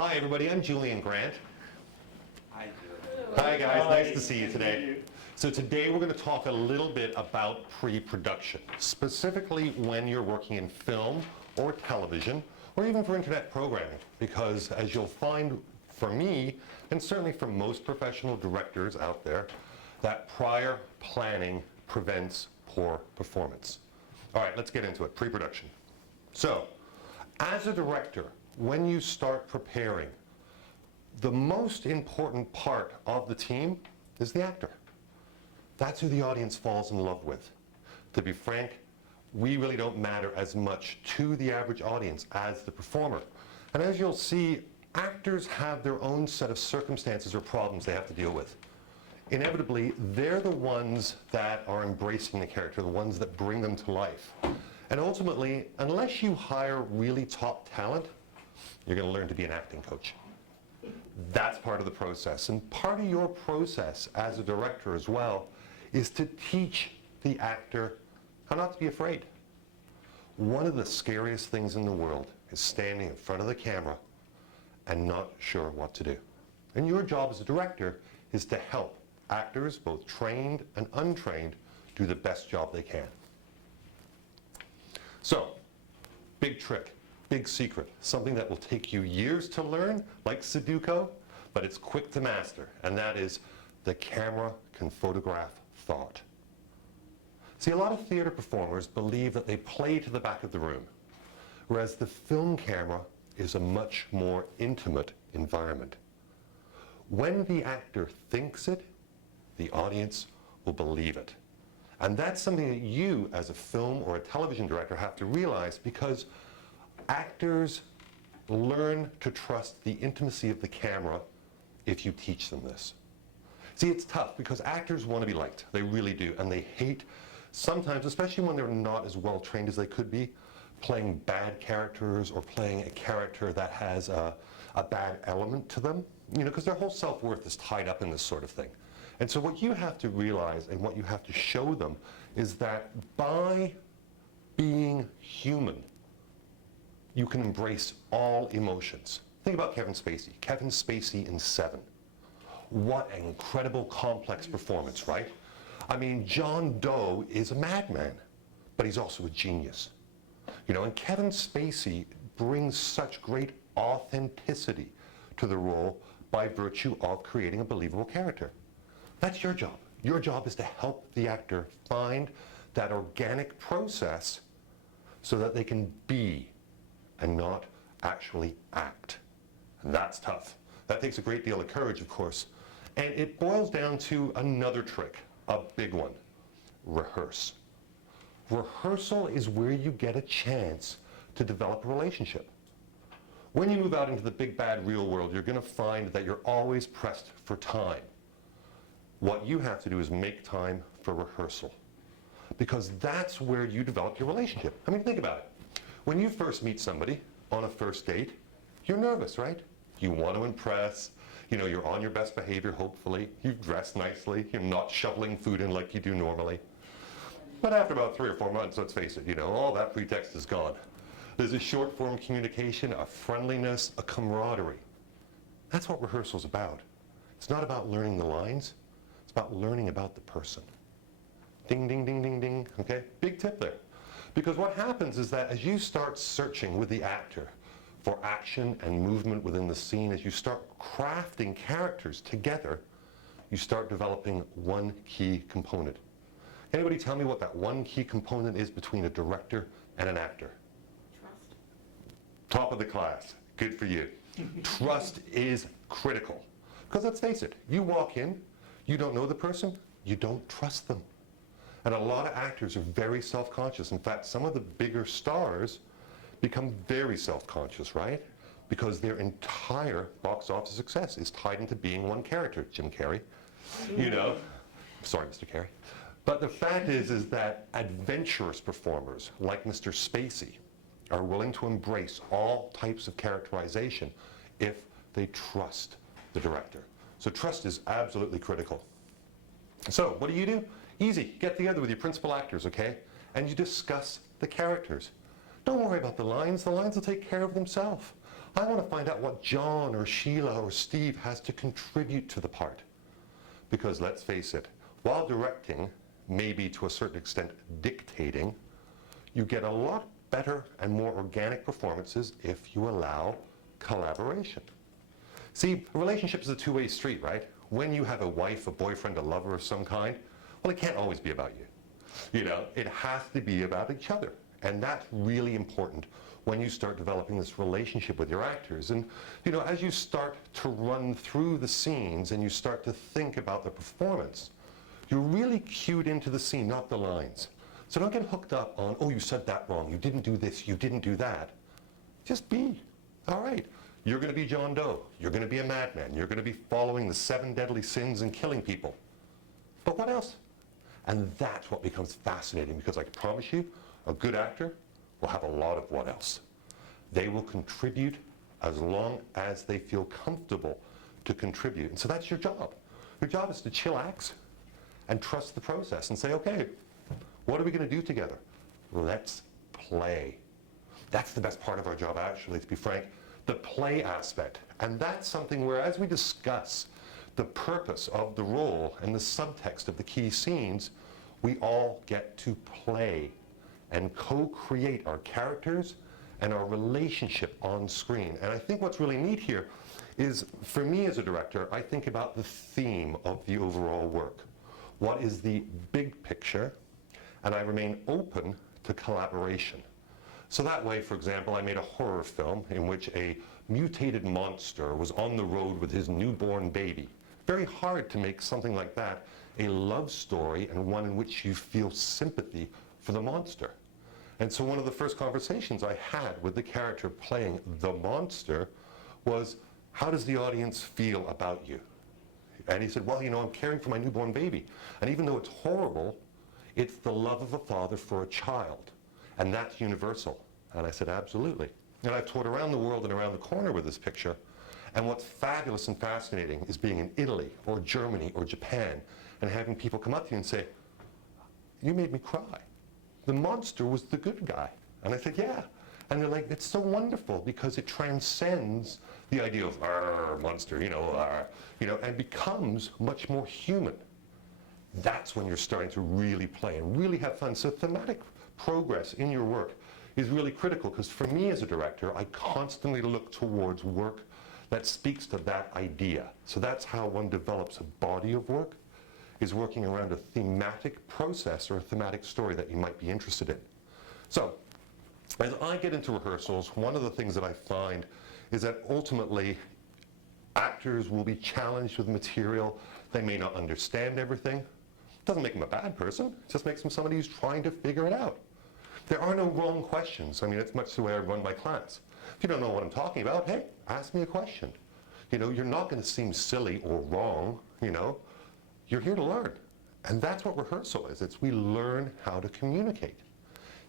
Hi everybody, I'm Julian Grant. Hi, Julian. Hi guys, nice to see you today. So today we're going to talk a little bit about pre-production, specifically when you're working in film or television or even for internet programming, because as you'll find for me, and certainly for most professional directors out there, that prior planning prevents poor performance. All right, let's get into it, pre-production. So, as a director, when you start preparing, the most important part of the team is the actor. That's who the audience falls in love with. To be frank, we really don't matter as much to the average audience as the performer. And as you'll see, actors have their own set of circumstances or problems they have to deal with. Inevitably, they're the ones that are embracing the character, the ones that bring them to life. And ultimately, unless you hire really top talent, you're going to learn to be an acting coach. That's part of the process. And part of your process as a director as well is to teach the actor how not to be afraid. One of the scariest things in the world is standing in front of the camera and not sure what to do. And your job as a director is to help actors, both trained and untrained, do the best job they can. So, big trick, big secret, something that will take you years to learn, like Sudoku, but it's quick to master, and that is the camera can photograph thought. See, a lot of theater performers believe that they play to the back of the room, whereas the film camera is a much more intimate environment. When the actor thinks it, the audience will believe it. And that's something that you, as a film or a television director, have to realize, because actors learn to trust the intimacy of the camera if you teach them this. See, it's tough because actors want to be liked. They really do. And they hate, sometimes, especially when they're not as well trained as they could be, playing bad characters or playing a character that has a bad element to them, you know, because their whole self-worth is tied up in this sort of thing. And so what you have to realize and what you have to show them is that by being human, you can embrace all emotions. Think about Kevin Spacey. Kevin Spacey in Seven. What an incredible, complex performance, right? I mean, John Doe is a madman, but he's also a genius. You know, and Kevin Spacey brings such great authenticity to the role by virtue of creating a believable character. That's your job. Your job is to help the actor find that organic process so that they can be and not actually act. And that's tough. That takes a great deal of courage, of course. And it boils down to another trick, a big one: rehearse. Rehearsal is where you get a chance to develop a relationship. When you move out into the big, bad, real world, you're going to find that you're always pressed for time. What you have to do is make time for rehearsal, because that's where you develop your relationship. I mean, think about it. When you first meet somebody on a first date, you're nervous, right? You want to impress. You know, you're on your best behavior, hopefully. You've dressed nicely. You're not shoveling food in like you do normally. But after about 3 or 4 months, let's face it, you know, all that pretext is gone. There's a short-form communication, a friendliness, a camaraderie. That's what rehearsal's about. It's not about learning the lines. It's about learning about the person. Ding, ding, ding, ding, ding, okay? Big tip there. Because what happens is that as you start searching with the actor for action and movement within the scene, as you start crafting characters together, you start developing one key component. Anybody tell me what that one key component is between a director and an actor? Trust. Top of the class. Good for you. Trust is critical. Because let's face it, you walk in, you don't know the person, you don't trust them. And a lot of actors are very self-conscious. In fact, some of the bigger stars become very self-conscious, right? Because their entire box office success is tied into being one character. Jim Carrey, you know. Sorry, Mr. Carrey. But the fact is that adventurous performers like Mr. Spacey are willing to embrace all types of characterization if they trust the director. So trust is absolutely critical. So what do? Easy. Get together with your principal actors, okay? And you discuss the characters. Don't worry about the lines. The lines will take care of themselves. I want to find out what John or Sheila or Steve has to contribute to the part. Because let's face it, while directing, maybe to a certain extent dictating, you get a lot better and more organic performances if you allow collaboration. See, a relationship is a two-way street, right? When you have a wife, a boyfriend, a lover of some kind, well, it can't always be about you. You know, it has to be about each other. And that's really important when you start developing this relationship with your actors. And, you know, as you start to run through the scenes and you start to think about the performance, you're really cued into the scene, not the lines. So don't get hooked up on, oh, you said that wrong, you didn't do this, you didn't do that. Just be. All right. You're going to be John Doe. You're going to be a madman. You're going to be following the 7 deadly sins and killing people. But what else? And that's what becomes fascinating, because I can promise you, a good actor will have a lot of what else. They will contribute as long as they feel comfortable to contribute. And so that's your job. Your job is to chillax and trust the process and say, okay, what are we going to do together? Let's play. That's the best part of our job, actually, to be frank, the play aspect. And that's something where, as we discuss the purpose of the role and the subtext of the key scenes, we all get to play and co-create our characters and our relationship on screen. And I think what's really neat here is, for me as a director, I think about the theme of the overall work. What is the big picture? And I remain open to collaboration. So that way, for example, I made a horror film in which a mutated monster was on the road with his newborn baby. Very hard to make something like that a love story, and one in which you feel sympathy for the monster. And so one of the first conversations I had with the character playing the monster was, how does the audience feel about you? And he said, well, you know, I'm caring for my newborn baby. And even though it's horrible, it's the love of a father for a child. And that's universal. And I said, absolutely. And I've toured around the world and around the corner with this picture. And what's fabulous and fascinating is being in Italy or Germany or Japan and having people come up to you and say, you made me cry. The monster was the good guy. And I said, yeah. And they're like, it's so wonderful because it transcends the idea of monster, and becomes much more human. That's when you're starting to really play and really have fun. So thematic progress in your work is really critical, because for me as a director, I constantly look towards work that speaks to that idea. So that's how one develops a body of work, is working around a thematic process or a thematic story that you might be interested in. So as I get into rehearsals, one of the things that I find is that ultimately actors will be challenged with material. They may not understand everything. Doesn't make them a bad person, it just makes them somebody who's trying to figure it out. There are no wrong questions. I mean, it's much the way I run my class. If you don't know what I'm talking about, hey, ask me a question. You know, you're not going to seem silly or wrong, you know. You're here to learn. And that's what rehearsal is. It's we learn how to communicate.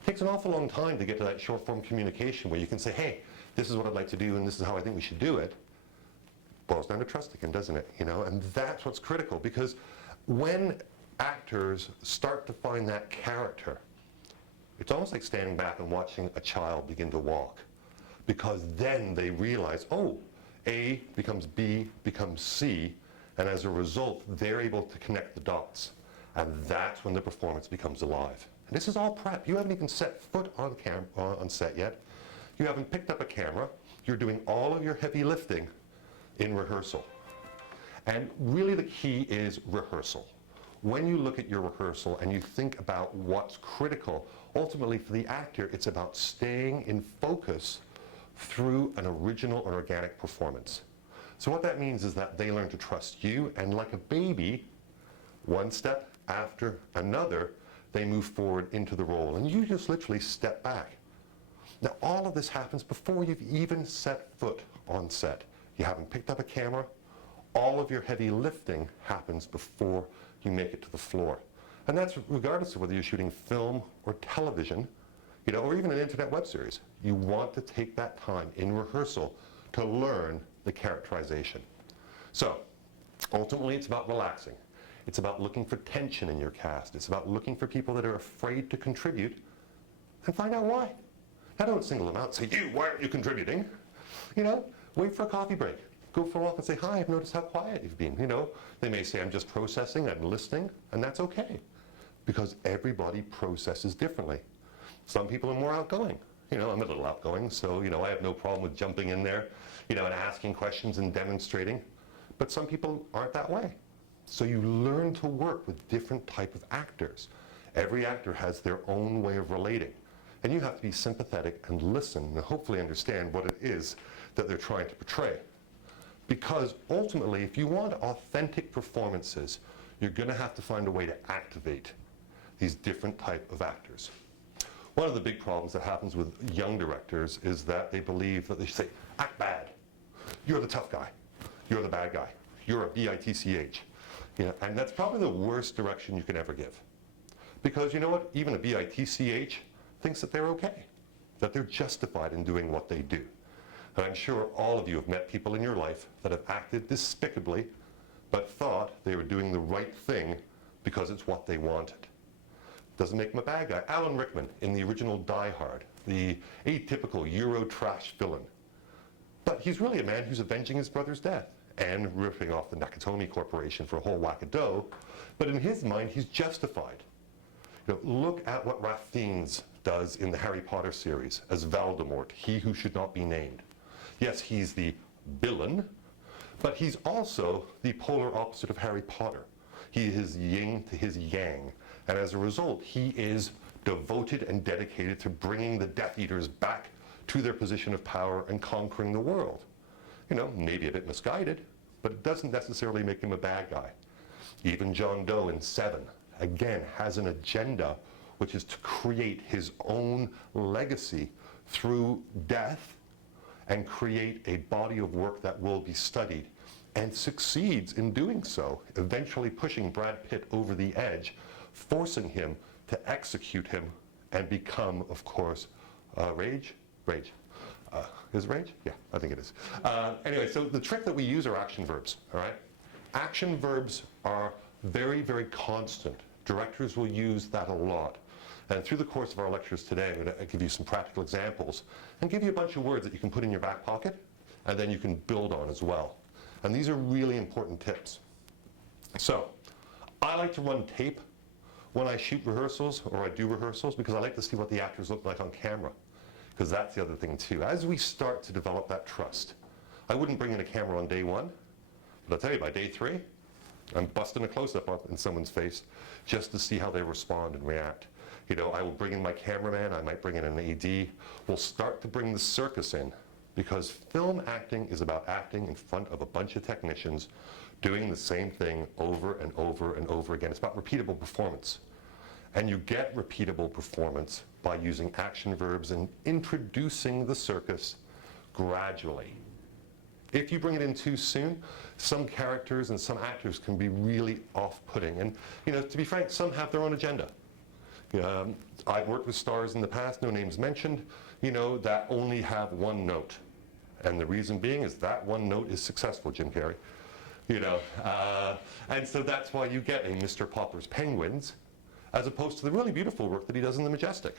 It takes an awful long time to get to that short form communication where you can say, hey, this is what I'd like to do and this is how I think we should do it. Boils down to trust again, doesn't it? You know, and that's what's critical, because when actors start to find that character, it's almost like standing back and watching a child begin to walk, because then they realize, oh, A becomes B becomes C, and as a result, they're able to connect the dots. And that's when the performance becomes alive. And this is all prep. You haven't even set foot on set yet. You haven't picked up a camera. You're doing all of your heavy lifting in rehearsal. And really the key is rehearsal. When you look at your rehearsal and you think about what's critical, ultimately for the actor, it's about staying in focus through an original and organic performance. So what that means is that they learn to trust you, and like a baby, one step after another, they move forward into the role, and you just literally step back. Now all of this happens before you've even set foot on set. You haven't picked up a camera. All of your heavy lifting happens before you make it to the floor. And that's regardless of whether you're shooting film or television, you know, or even an internet web series. You want to take that time in rehearsal to learn the characterization. So ultimately it's about relaxing. It's about looking for tension in your cast. It's about looking for people that are afraid to contribute and find out why. Now don't single them out and say, you, why aren't you contributing? You know, wait for a coffee break. Go for a walk and say, hi, I've noticed how quiet you've been. You know, they may say, I'm just processing, I'm listening, and that's okay. Because everybody processes differently. Some people are more outgoing. You know, I'm a little outgoing, so, you know, I have no problem with jumping in there, you know, and asking questions and demonstrating. But some people aren't that way. So you learn to work with different type of actors. Every actor has their own way of relating. And you have to be sympathetic and listen and hopefully understand what it is that they're trying to portray. Because ultimately, if you want authentic performances, you're going to have to find a way to activate these different type of actors. One of the big problems that happens with young directors is that they believe that they say, act bad. You're the tough guy. You're the bad guy. You're a bitch. You know, and that's probably the worst direction you can ever give. Because you know what? Even a bitch thinks that they're okay, that they're justified in doing what they do. And I'm sure all of you have met people in your life that have acted despicably, but thought they were doing the right thing because it's what they wanted. Doesn't make him a bad guy. Alan Rickman in the original Die Hard, the atypical Euro trash villain. But he's really a man who's avenging his brother's death and ripping off the Nakatomi Corporation for a whole whack of dough. But in his mind, he's justified. You know, look at what Ralph Fiennes does in the Harry Potter series as Voldemort, he who should not be named. Yes, he's the villain, but he's also the polar opposite of Harry Potter. He is yin to his yang, and as a result, he is devoted and dedicated to bringing the Death Eaters back to their position of power and conquering the world. You know, maybe a bit misguided, but it doesn't necessarily make him a bad guy. Even John Doe in Seven, again, has an agenda which is to create his own legacy through death and create a body of work that will be studied, and succeeds in doing so, eventually pushing Brad Pitt over the edge, forcing him to execute him and become, of course, Rage? Rage. Is it Rage? Yeah, I think it is. Anyway, so the trick that we use are action verbs, all right? Action verbs are very, very constant. Directors will use that a lot. And through the course of our lectures today, I'm going to give you some practical examples and give you a bunch of words that you can put in your back pocket and then you can build on as well. And these are really important tips. So, I like to run tape when I shoot rehearsals or I do rehearsals because I like to see what the actors look like on camera. Because that's the other thing too. As we start to develop that trust, I wouldn't bring in a camera on day one, but I'll tell you, by day 3, I'm busting a close-up up in someone's face just to see how they respond and react. You know, I will bring in my cameraman, I might bring in an AD. We'll start to bring the circus in because film acting is about acting in front of a bunch of technicians doing the same thing over and over and over again. It's about repeatable performance. And you get repeatable performance by using action verbs and introducing the circus gradually. If you bring it in too soon, some characters and some actors can be really off-putting. And, you know, to be frank, some have their own agenda. I've worked with stars in the past, no names mentioned, you know, that only have one note. And the reason being is that one note is successful, Jim Carrey. You know, and so that's why you get a Mr. Popper's Penguins, as opposed to the really beautiful work that he does in The Majestic.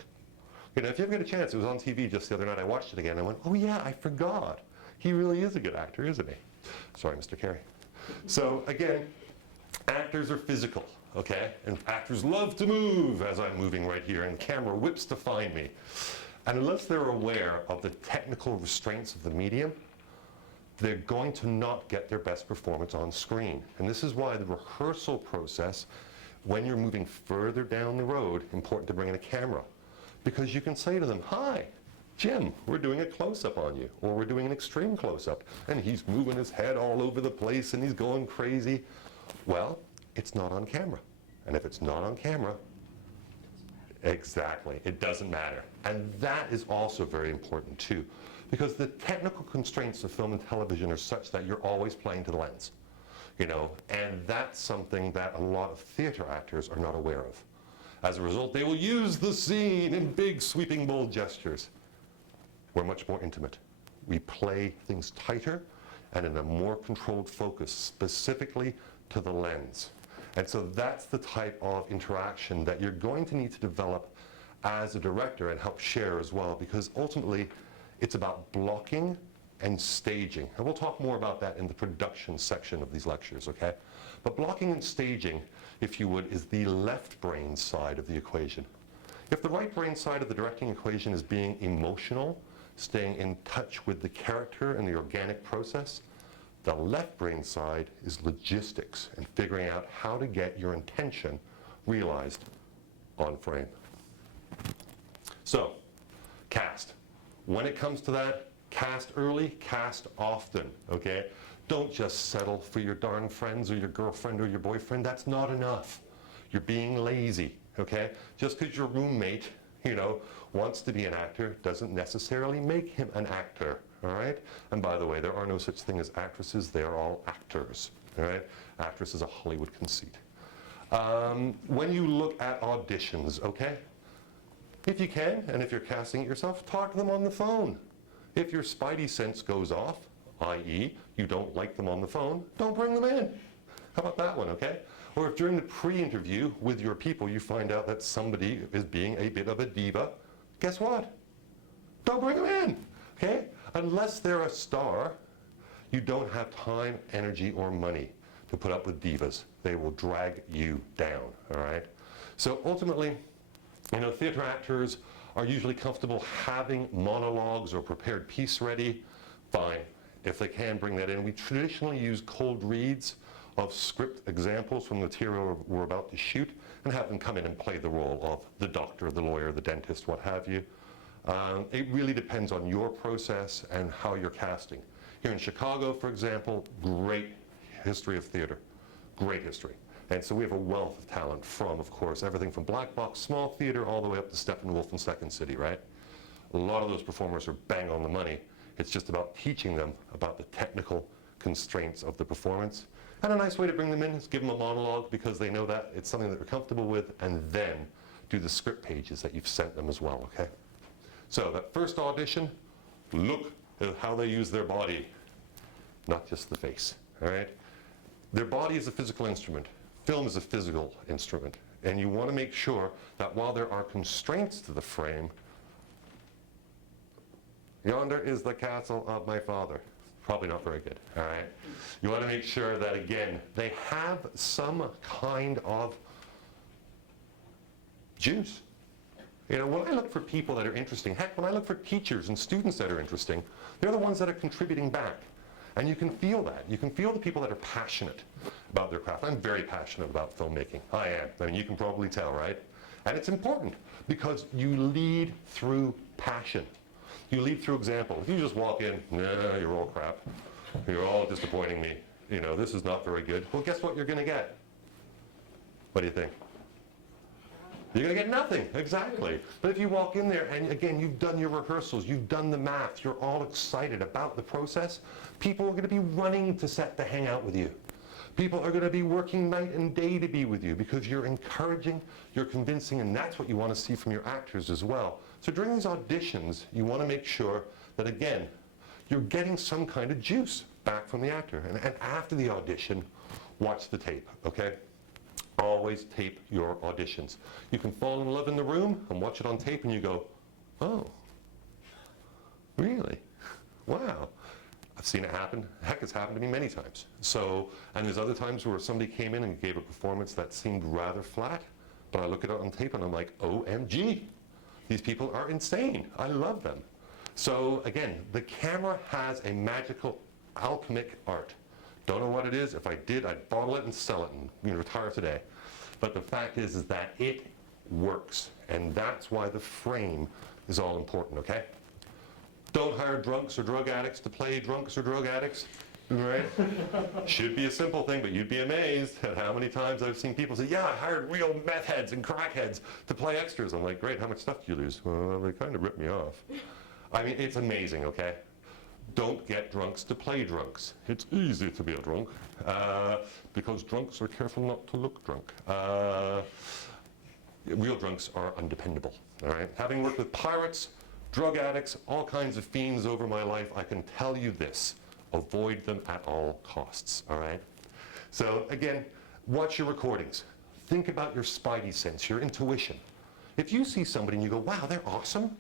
You know, if you ever get a chance, it was on TV just the other night, I watched it again, and I went, oh yeah, I forgot. He really is a good actor, isn't he? Sorry, Mr. Carrey. So again, actors are physical, okay? And actors love to move, as I'm moving right here, and the camera whips to find me. And unless they're aware of the technical restraints of the medium, they're going to not get their best performance on screen. And this is why the rehearsal process, when you're moving further down the road, important to bring in a camera. Because you can say to them, hi, Jim, we're doing a close-up on you, or we're doing an extreme close-up, and he's moving his head all over the place and he's going crazy. Well, it's not on camera. And if it's not on camera, exactly, it doesn't matter. And that is also very important too, because the technical constraints of film and television are such that you're always playing to the lens, you know, and that's something that a lot of theater actors are not aware of. As a result, they will use the scene in big, sweeping, bold gestures. We're much more intimate. We play things tighter and in a more controlled focus, specifically to the lens. And so that's the type of interaction that you're going to need to develop as a director and help share as well, because ultimately it's about blocking and staging. And we'll talk more about that in the production section of these lectures, okay? But blocking and staging, if you would, is the left brain side of the equation. If the right brain side of the directing equation is being emotional, staying in touch with the character and the organic process, the left brain side is logistics and figuring out how to get your intention realized on frame. So, cast. When it comes to that, cast early, cast often, okay? Don't just settle for your darn friends or your girlfriend or your boyfriend. That's not enough. You're being lazy, okay? Just because your roommate, wants to be an actor doesn't necessarily make him an actor, all right? And by the way, there are no such thing as actresses. They are all actors, all right? Actress is a Hollywood conceit. When you look at auditions, okay? If you can, and if you're casting it yourself, talk to them on the phone. If your spidey sense goes off, i.e. you don't like them on the phone, don't bring them in. How about that one, okay? Or if during the pre-interview with your people you find out that somebody is being a bit of a diva, guess what? Don't bring them in, okay? Unless they're a star, you don't have time, energy, or money to put up with divas. They will drag you down, all right? So ultimately, theater actors are usually comfortable having monologues or prepared piece ready. Fine. If they can, bring that in. We traditionally use cold reads of script examples from the material we're about to shoot and have them come in and play the role of the doctor, the lawyer, the dentist, what have you. It really depends on your process and how you're casting. Here in Chicago, for example, great history of theater, great history. And so we have a wealth of talent from, of course, everything from black box, small theater, all the way up to Steppenwolf and Second City, right? A lot of those performers are bang on the money. It's just about teaching them about the technical constraints of the performance. And a nice way to bring them in is give them a monologue because they know that it's something that they're comfortable with, and then do the script pages that you've sent them as well, okay? So that first audition, look at how they use their body, not just the face, all right? Their body is a physical instrument. Film is a physical instrument, and you want to make sure that while there are constraints to the frame, yonder is the castle of my father. Probably not very good, all right? You want to make sure that, again, they have some kind of juice. When I look for people that are interesting, heck, when I look for teachers and students that are interesting, they're the ones that are contributing back. And you can feel that. You can feel the people that are passionate about their craft. I'm very passionate about filmmaking. I am. I mean, you can probably tell, right? And it's important because you lead through passion. You lead through example. If you just walk in, nah, you're all crap. You're all disappointing me. This is not very good. Well, guess what you're going to get? What do you think? You're going to get nothing, exactly. But if you walk in there and, again, you've done your rehearsals, you've done the math, you're all excited about the process, people are going to be running to set to hang out with you. People are going to be working night and day to be with you because you're encouraging, you're convincing, and that's what you want to see from your actors as well. So during these auditions, you want to make sure that, again, you're getting some kind of juice back from the actor. And after the audition, watch the tape, okay? Always tape your auditions. You can fall in love in the room and watch it on tape and you go, oh, really? Wow. I've seen it happen. Heck, it's happened to me many times. So, and there's other times where somebody came in and gave a performance that seemed rather flat, but I look at it on tape and I'm like, OMG, these people are insane. I love them. So again, the camera has a magical alchemic art. Don't know what it is. If I did, I'd bottle it and sell it and retire today. But the fact is that it works. And that's why the frame is all important, okay? Don't hire drunks or drug addicts to play drunks or drug addicts, right? Should be a simple thing, but you'd be amazed at how many times I've seen people say, yeah, I hired real meth heads and crack heads to play extras. I'm like, great, how much stuff do you lose? Well, they kind of ripped me off. I mean, it's amazing, okay? Don't get drunks to play drunks. It's easy to be a drunk because drunks are careful not to look drunk. Real drunks are undependable, all right? Having worked with pirates, drug addicts, all kinds of fiends over my life, I can tell you this, avoid them at all costs, all right? So again, watch your recordings. Think about your spidey sense, your intuition. If you see somebody and you go, wow, they're awesome,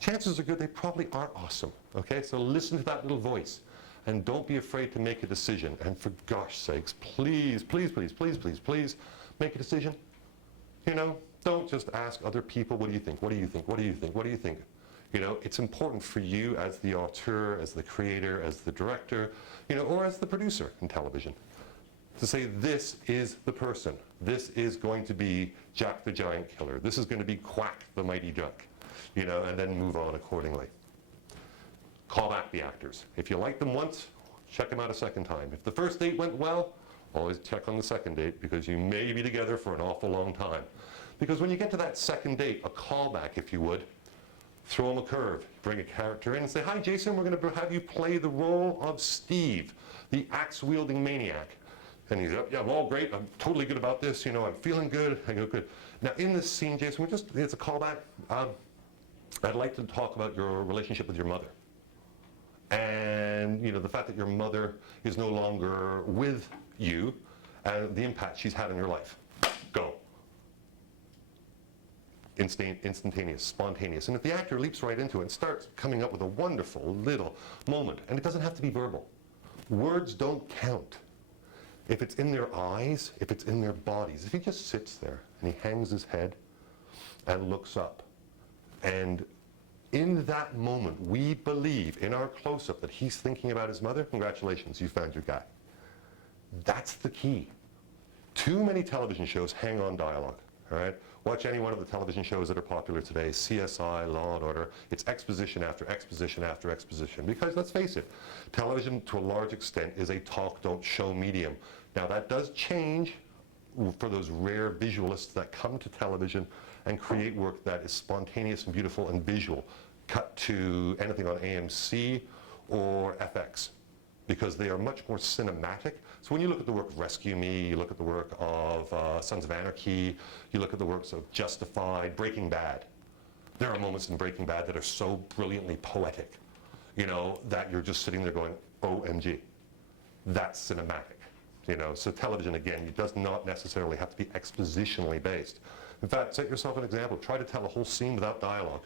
chances are good they probably aren't awesome, okay? So listen to that little voice and don't be afraid to make a decision. And for gosh sakes, please, please, please, please, please, please make a decision. You know, don't just ask other people, what do you think, what do you think, what do you think, what do you think? You know, it's important for you as the auteur, as the creator, as the director, you know, or as the producer in television, to say this is the person. This is going to be Jack the Giant Killer. This is going to be Quack the Mighty Duck, you know, and then move on accordingly. Call back the actors. If you like them once, check them out a second time. If the first date went well, always check on the second date, because you may be together for an awful long time. Because when you get to that second date, a callback, if you would, throw them a curve, bring a character in and say, hi Jason, we're going to have you play the role of Steve, the axe-wielding maniac. And he's, yeah, well, great, I'm totally good about this, you know, I'm feeling good. I go, good. Now in this scene, Jason, it's a callback. I'd like to talk about your relationship with your mother. And, you know, the fact that your mother is no longer with you and the impact she's had in your life. Go. Instantaneous, spontaneous. And if the actor leaps right into it and starts coming up with a wonderful little moment, and it doesn't have to be verbal. Words don't count. If it's in their eyes, if it's in their bodies, if he just sits there and he hangs his head and looks up, and in that moment, we believe in our close-up that he's thinking about his mother, congratulations, you found your guy. That's the key. Too many television shows hang on dialogue, all right? Watch any one of the television shows that are popular today, CSI, Law & Order. It's exposition after exposition after exposition. Because let's face it, television to a large extent is a talk, don't show medium. Now that does change for those rare visualists that come to television and create work that is spontaneous and beautiful and visual, cut to anything on AMC or FX, because they are much more cinematic. So when you look at the work of Rescue Me, you look at the work of Sons of Anarchy, you look at the works of Justified, Breaking Bad. There are moments in Breaking Bad that are so brilliantly poetic, you know, that you're just sitting there going, OMG. That's cinematic, you know. So television, again, it does not necessarily have to be expositionally based. In fact, set yourself an example. Try to tell a whole scene without dialogue.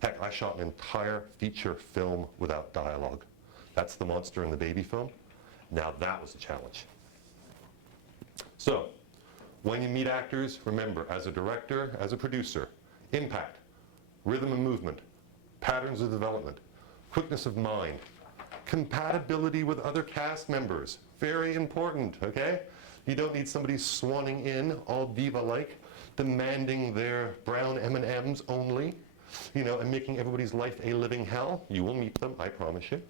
Heck, I shot an entire feature film without dialogue. That's The Monster and the Baby film. Now that was a challenge. So, when you meet actors, remember, as a director, as a producer, impact, rhythm and movement, patterns of development, quickness of mind, compatibility with other cast members, very important, okay? You don't need somebody swanning in, all diva-like, demanding their brown M&Ms only, you know, and making everybody's life a living hell. You will meet them, I promise you.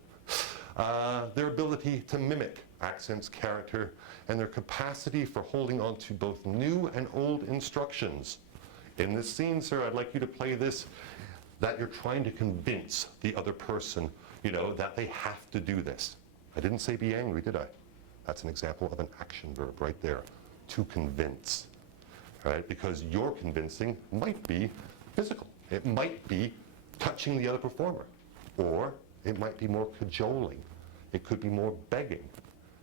Their ability to mimic accents, character, and their capacity for holding on to both new and old instructions. In this scene, sir, I'd like you to play this, that you're trying to convince the other person, you know, that they have to do this. I didn't say be angry, did I? That's an example of an action verb right there, to convince, right? Because your convincing might be physical. It might be touching the other performer, or it might be more cajoling. It could be more begging.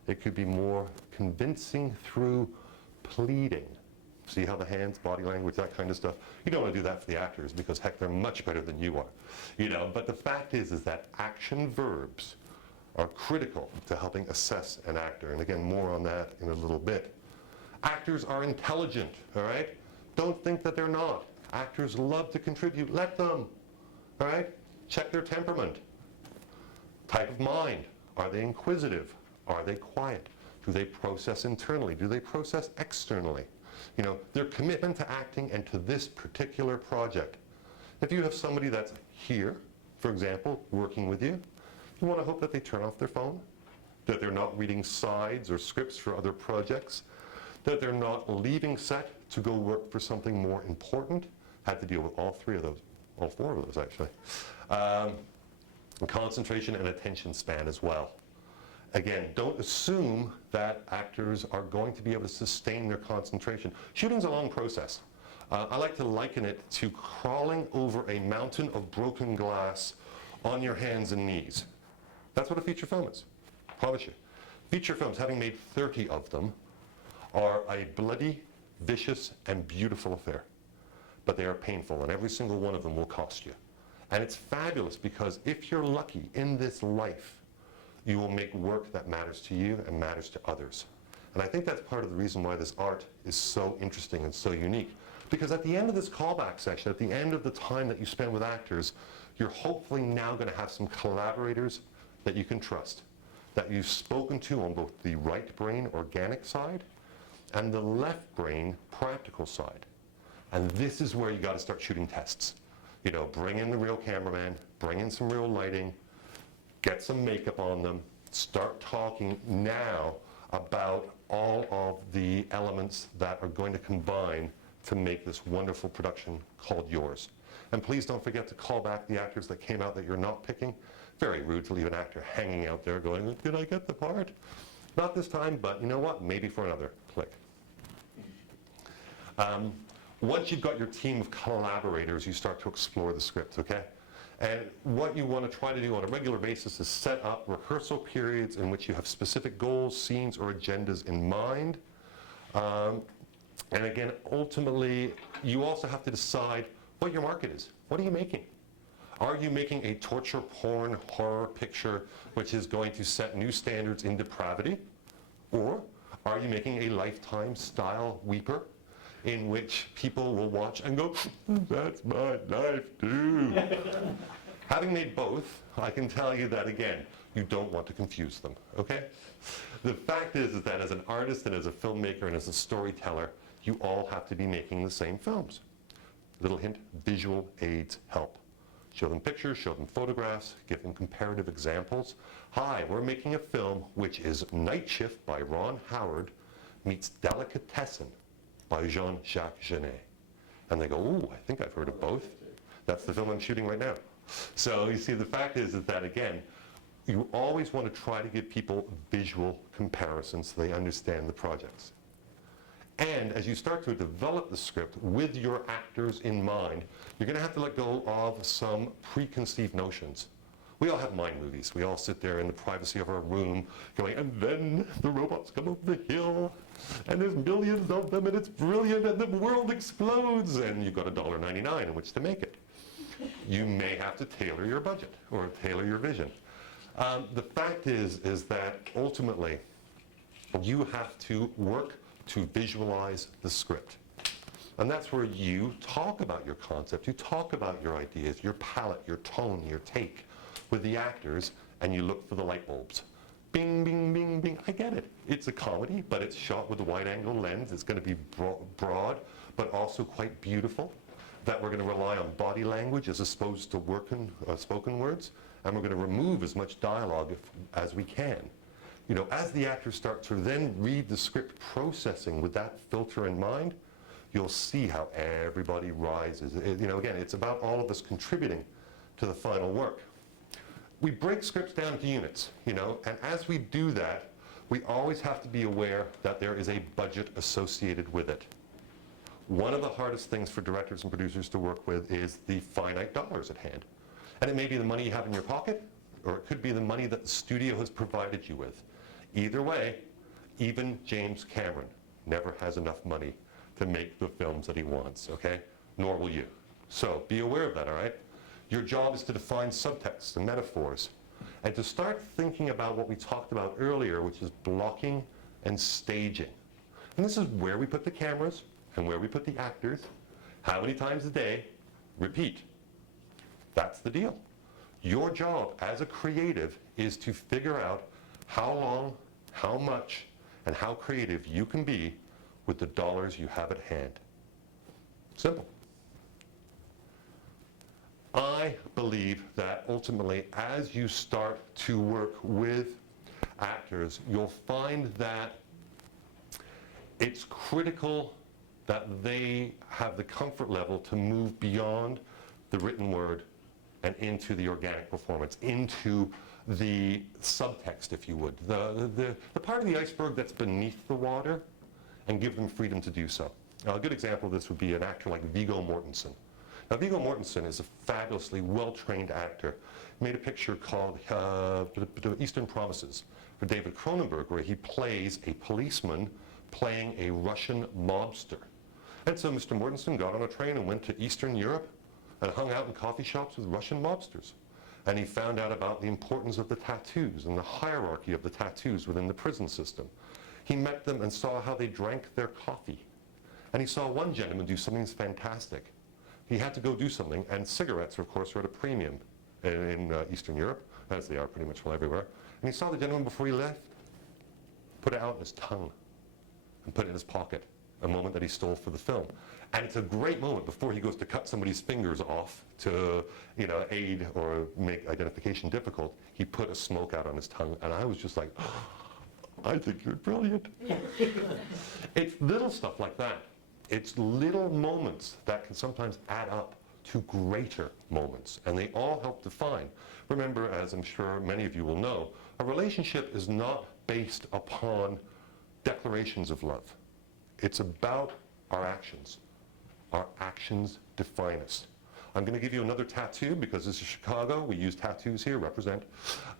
It could be more convincing through pleading. See how the hands, body language, that kind of stuff. You don't want to do that for the actors because, heck, they're much better than you are. You know, but the fact is that action verbs are critical to helping assess an actor. And again, more on that in a little bit. Actors are intelligent, all right? Don't think that they're not. Actors love to contribute. Let them, all right? Check their temperament. Type of mind. Are they inquisitive? Are they quiet? Do they process internally? Do they process externally? You know, their commitment to acting and to this particular project. If you have somebody that's here, for example, working with you, you want to hope that they turn off their phone, that they're not reading sides or scripts for other projects, that they're not leaving set to go work for something more important. Had to deal with all three of those, all four of those actually. And concentration and attention span as well. Again, don't assume that actors are going to be able to sustain their concentration. Shooting's a long process. I like to liken it to crawling over a mountain of broken glass on your hands and knees. That's what a feature film is, I promise you. Feature films, having made 30 of them, are a bloody, vicious, and beautiful affair. But they are painful, and every single one of them will cost you. And it's fabulous because if you're lucky in this life, you will make work that matters to you and matters to others. And I think that's part of the reason why this art is so interesting and so unique. Because at the end of this callback session, at the end of the time that you spend with actors, you're hopefully now going to have some collaborators that you can trust, that you've spoken to on both the right brain organic side and the left brain practical side. And this is where you got to start shooting tests. You know, bring in the real cameraman, bring in some real lighting, get some makeup on them, start talking now about all of the elements that are going to combine to make this wonderful production called yours. And please don't forget to call back the actors that came out that you're not picking. Very rude to leave an actor hanging out there going, did I get the part? Not this time, but you know what? Maybe for another click. Once you've got your team of collaborators, you start to explore the script, okay? And what you want to try to do on a regular basis is set up rehearsal periods in which you have specific goals, scenes, or agendas in mind. And again, ultimately, you also have to decide what your market is. What are you making? Are you making a torture porn horror picture which is going to set new standards in depravity? Or are you making a Lifetime style weeper in which people will watch and go, that's my life too? Having made both, I can tell you that again, you don't want to confuse them, okay? The fact is that as an artist and as a filmmaker and as a storyteller, you all have to be making the same films. Little hint, visual aids help. Show them pictures, show them photographs, give them comparative examples. Hi, we're making a film which is Night Shift by Ron Howard meets Delicatessen by Jean-Jacques Genet. And they go, ooh, I think I've heard of both. That's the film I'm shooting right now. So you see, the fact is that, again, you always want to try to give people visual comparisons so they understand the projects. And as you start to develop the script with your actors in mind, you're going to have to let go of some preconceived notions. We all have mind movies. We all sit there in the privacy of our room going, and then the robots come over the hill, and there's millions of them, and it's brilliant, and the world explodes, and you've got $1.99 in which to make it. You may have to tailor your budget or tailor your vision. The fact is that ultimately you have to work to visualize the script. And that's where you talk about your concept, you talk about your ideas, your palette, your tone, your take with the actors, and you look for the light bulbs. Bing, bing, bing, bing. I get it. It's a comedy, but it's shot with a wide-angle lens. It's going to be broad, but also quite beautiful. That we're going to rely on body language as opposed to spoken words, and we're going to remove as much dialogue as we can. You know, as the actors start to then read the script processing with that filter in mind, you'll see how everybody rises. You know, again, it's about all of us contributing to the final work. We break scripts down to units, you know, and as we do that, we always have to be aware that there is a budget associated with it. One of the hardest things for directors and producers to work with is the finite dollars at hand. And it may be the money you have in your pocket, or it could be the money that the studio has provided you with. Either way, even James Cameron never has enough money to make the films that he wants, okay? Nor will you. So be aware of that, all right? Your job is to define subtext and metaphors, and to start thinking about what we talked about earlier, which is blocking and staging. And this is where we put the cameras and where we put the actors, how many times a day, repeat. That's the deal. Your job as a creative is to figure out how long, how much, and how creative you can be with the dollars you have at hand. Simple. I believe that ultimately, as you start to work with actors, you'll find that it's critical that they have the comfort level to move beyond the written word and into the organic performance, into the subtext, if you would, the part of the iceberg that's beneath the water, and give them freedom to do so. Now, a good example of this would be an actor like Viggo Mortensen. Now, Viggo Mortensen is a fabulously well-trained actor. He made a picture called Eastern Promises for David Cronenberg, where he plays a policeman playing a Russian mobster. And so Mr. Mortensen got on a train and went to Eastern Europe, and hung out in coffee shops with Russian mobsters. And he found out about the importance of the tattoos and the hierarchy of the tattoos within the prison system. He met them and saw how they drank their coffee. And he saw one gentleman do something fantastic. He had to go do something, and cigarettes, of course, are at a premium in Eastern Europe, as they are pretty much everywhere. And he saw the gentleman before he left, put it out in his tongue, and put it in his pocket, a moment that he stole for the film. And it's a great moment before he goes to cut somebody's fingers off to, aid or make identification difficult. He put a smoke out on his tongue, and I was just like, oh, I think you're brilliant. It's little stuff like that. It's little moments that can sometimes add up to greater moments, and they all help define. Remember, as I'm sure many of you will know, a relationship is not based upon declarations of love. It's about our actions. Our actions define us. I'm going to give you another tattoo because this is Chicago. We use tattoos here, represent.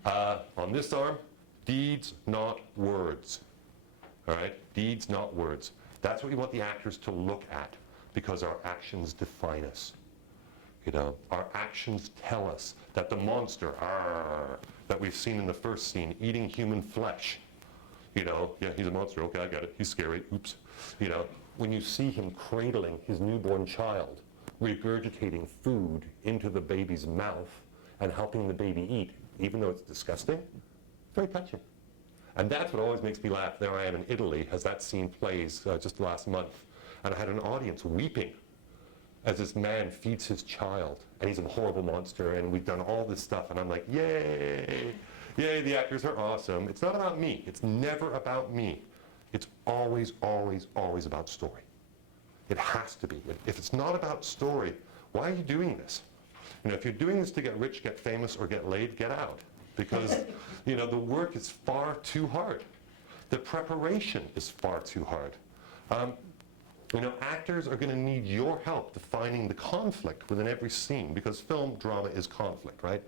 On this arm, deeds, not words. All right? Deeds, not words. That's what you want the actors to look at because our actions define us. Our actions tell us that the monster that we've seen in the first scene, eating human flesh, yeah, he's a monster, okay, I get it, he's scary, oops. When you see him cradling his newborn child, regurgitating food into the baby's mouth and helping the baby eat, even though it's disgusting, very touching. And that's what always makes me laugh. There I am in Italy as that scene plays just last month, and I had an audience weeping as this man feeds his child, and he's a horrible monster, and we've done all this stuff, and I'm like, yay, yay, the actors are awesome. It's not about me. It's never about me. It's always, always, always about story. It has to be. If it's not about story, why are you doing this? If you're doing this to get rich, get famous, or get laid, get out. Because, the work is far too hard. The preparation is far too hard. Actors are going to need your help defining the conflict within every scene, because film drama is conflict, right?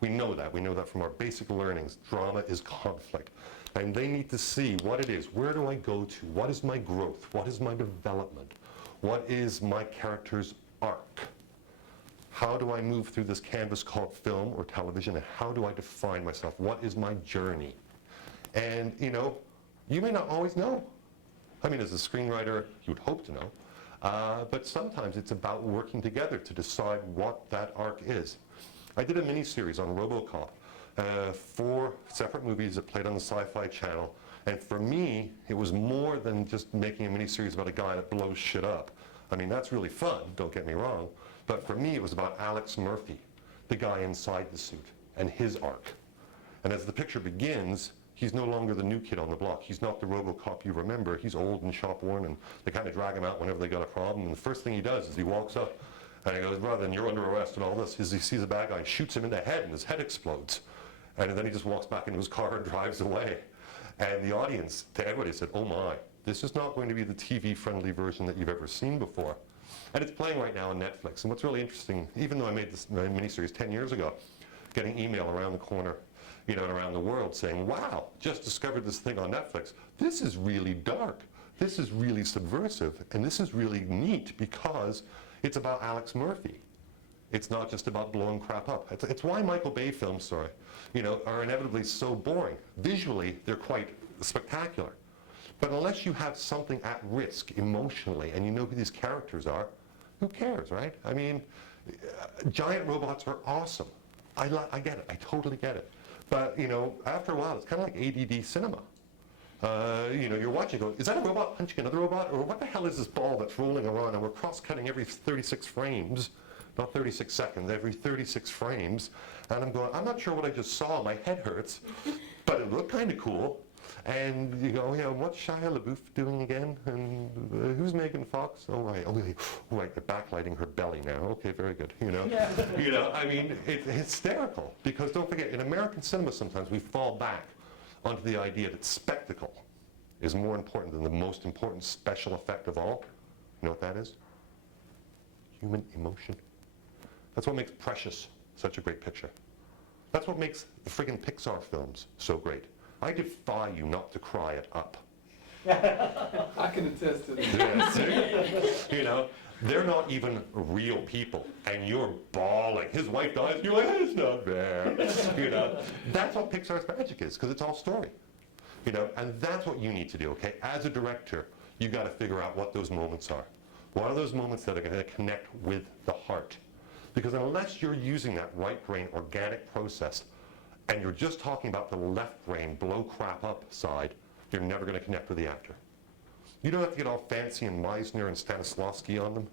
We know that. We know that from our basic learnings. Drama is conflict. And they need to see what it is. Where do I go to? What is my growth? What is my development? What is my character's arc? How do I move through this canvas called film or television, and how do I define myself? What is my journey? And, you may not always know. I mean, as a screenwriter, you would hope to know. But sometimes it's about working together to decide what that arc is. I did a mini-series on RoboCop, 4 separate movies that played on the Sci-Fi Channel. And for me, it was more than just making a mini-series about a guy that blows shit up. I mean, that's really fun, don't get me wrong. But for me, it was about Alex Murphy, the guy inside the suit, and his arc. And as the picture begins, he's no longer the new kid on the block. He's not the RoboCop you remember. He's old and shop-worn, and they kind of drag him out whenever they got a problem. And the first thing he does is he walks up, and he goes, rather than you're under arrest and all this, is he sees a bad guy and shoots him in the head, and his head explodes. And then he just walks back into his car and drives away. And the audience, to everybody, said, oh my, this is not going to be the TV-friendly version that you've ever seen before. And it's playing right now on Netflix. And what's really interesting, even though I made this miniseries 10 years ago, getting email around the corner, and around the world saying, wow, just discovered this thing on Netflix. This is really dark. This is really subversive. And this is really neat because it's about Alex Murphy. It's not just about blowing crap up. It's why Michael Bay films, are inevitably so boring. Visually, they're quite spectacular. But unless you have something at risk emotionally and you know who these characters are, who cares, right? I mean, giant robots are awesome. I get it. I totally get it. But, after a while, it's kind of like ADD cinema. You're watching going, is that a robot punching another robot? Or what the hell is this ball that's rolling around? And we're cross-cutting every 36 frames, not 36 seconds, every 36 frames. And I'm going, I'm not sure what I just saw. My head hurts. But it looked kind of cool. And you go, what's Shia LaBeouf doing again? And who's Megan Fox? Oh, right, they're backlighting her belly now. Okay, very good, Yeah. I mean, it's hysterical. Because don't forget, in American cinema sometimes we fall back onto the idea that spectacle is more important than the most important special effect of all. You know what that is? Human emotion. That's what makes Precious such a great picture. That's what makes the friggin' Pixar films so great. I defy you not to cry it up. I can attest to that. Yeah, see? They're not even real people, and you're bawling. His wife dies, you're like, it's not fair. You know, that's what Pixar's magic is, because it's all story. You know, and that's what you need to do, okay? As a director, you got to figure out what those moments are. What are those moments that are going to connect with the heart? Because unless you're using that right brain organic process, and you're just talking about the left brain blow crap up side, you're never going to connect with the actor. You don't have to get all fancy and Meisner and Stanislavski on them,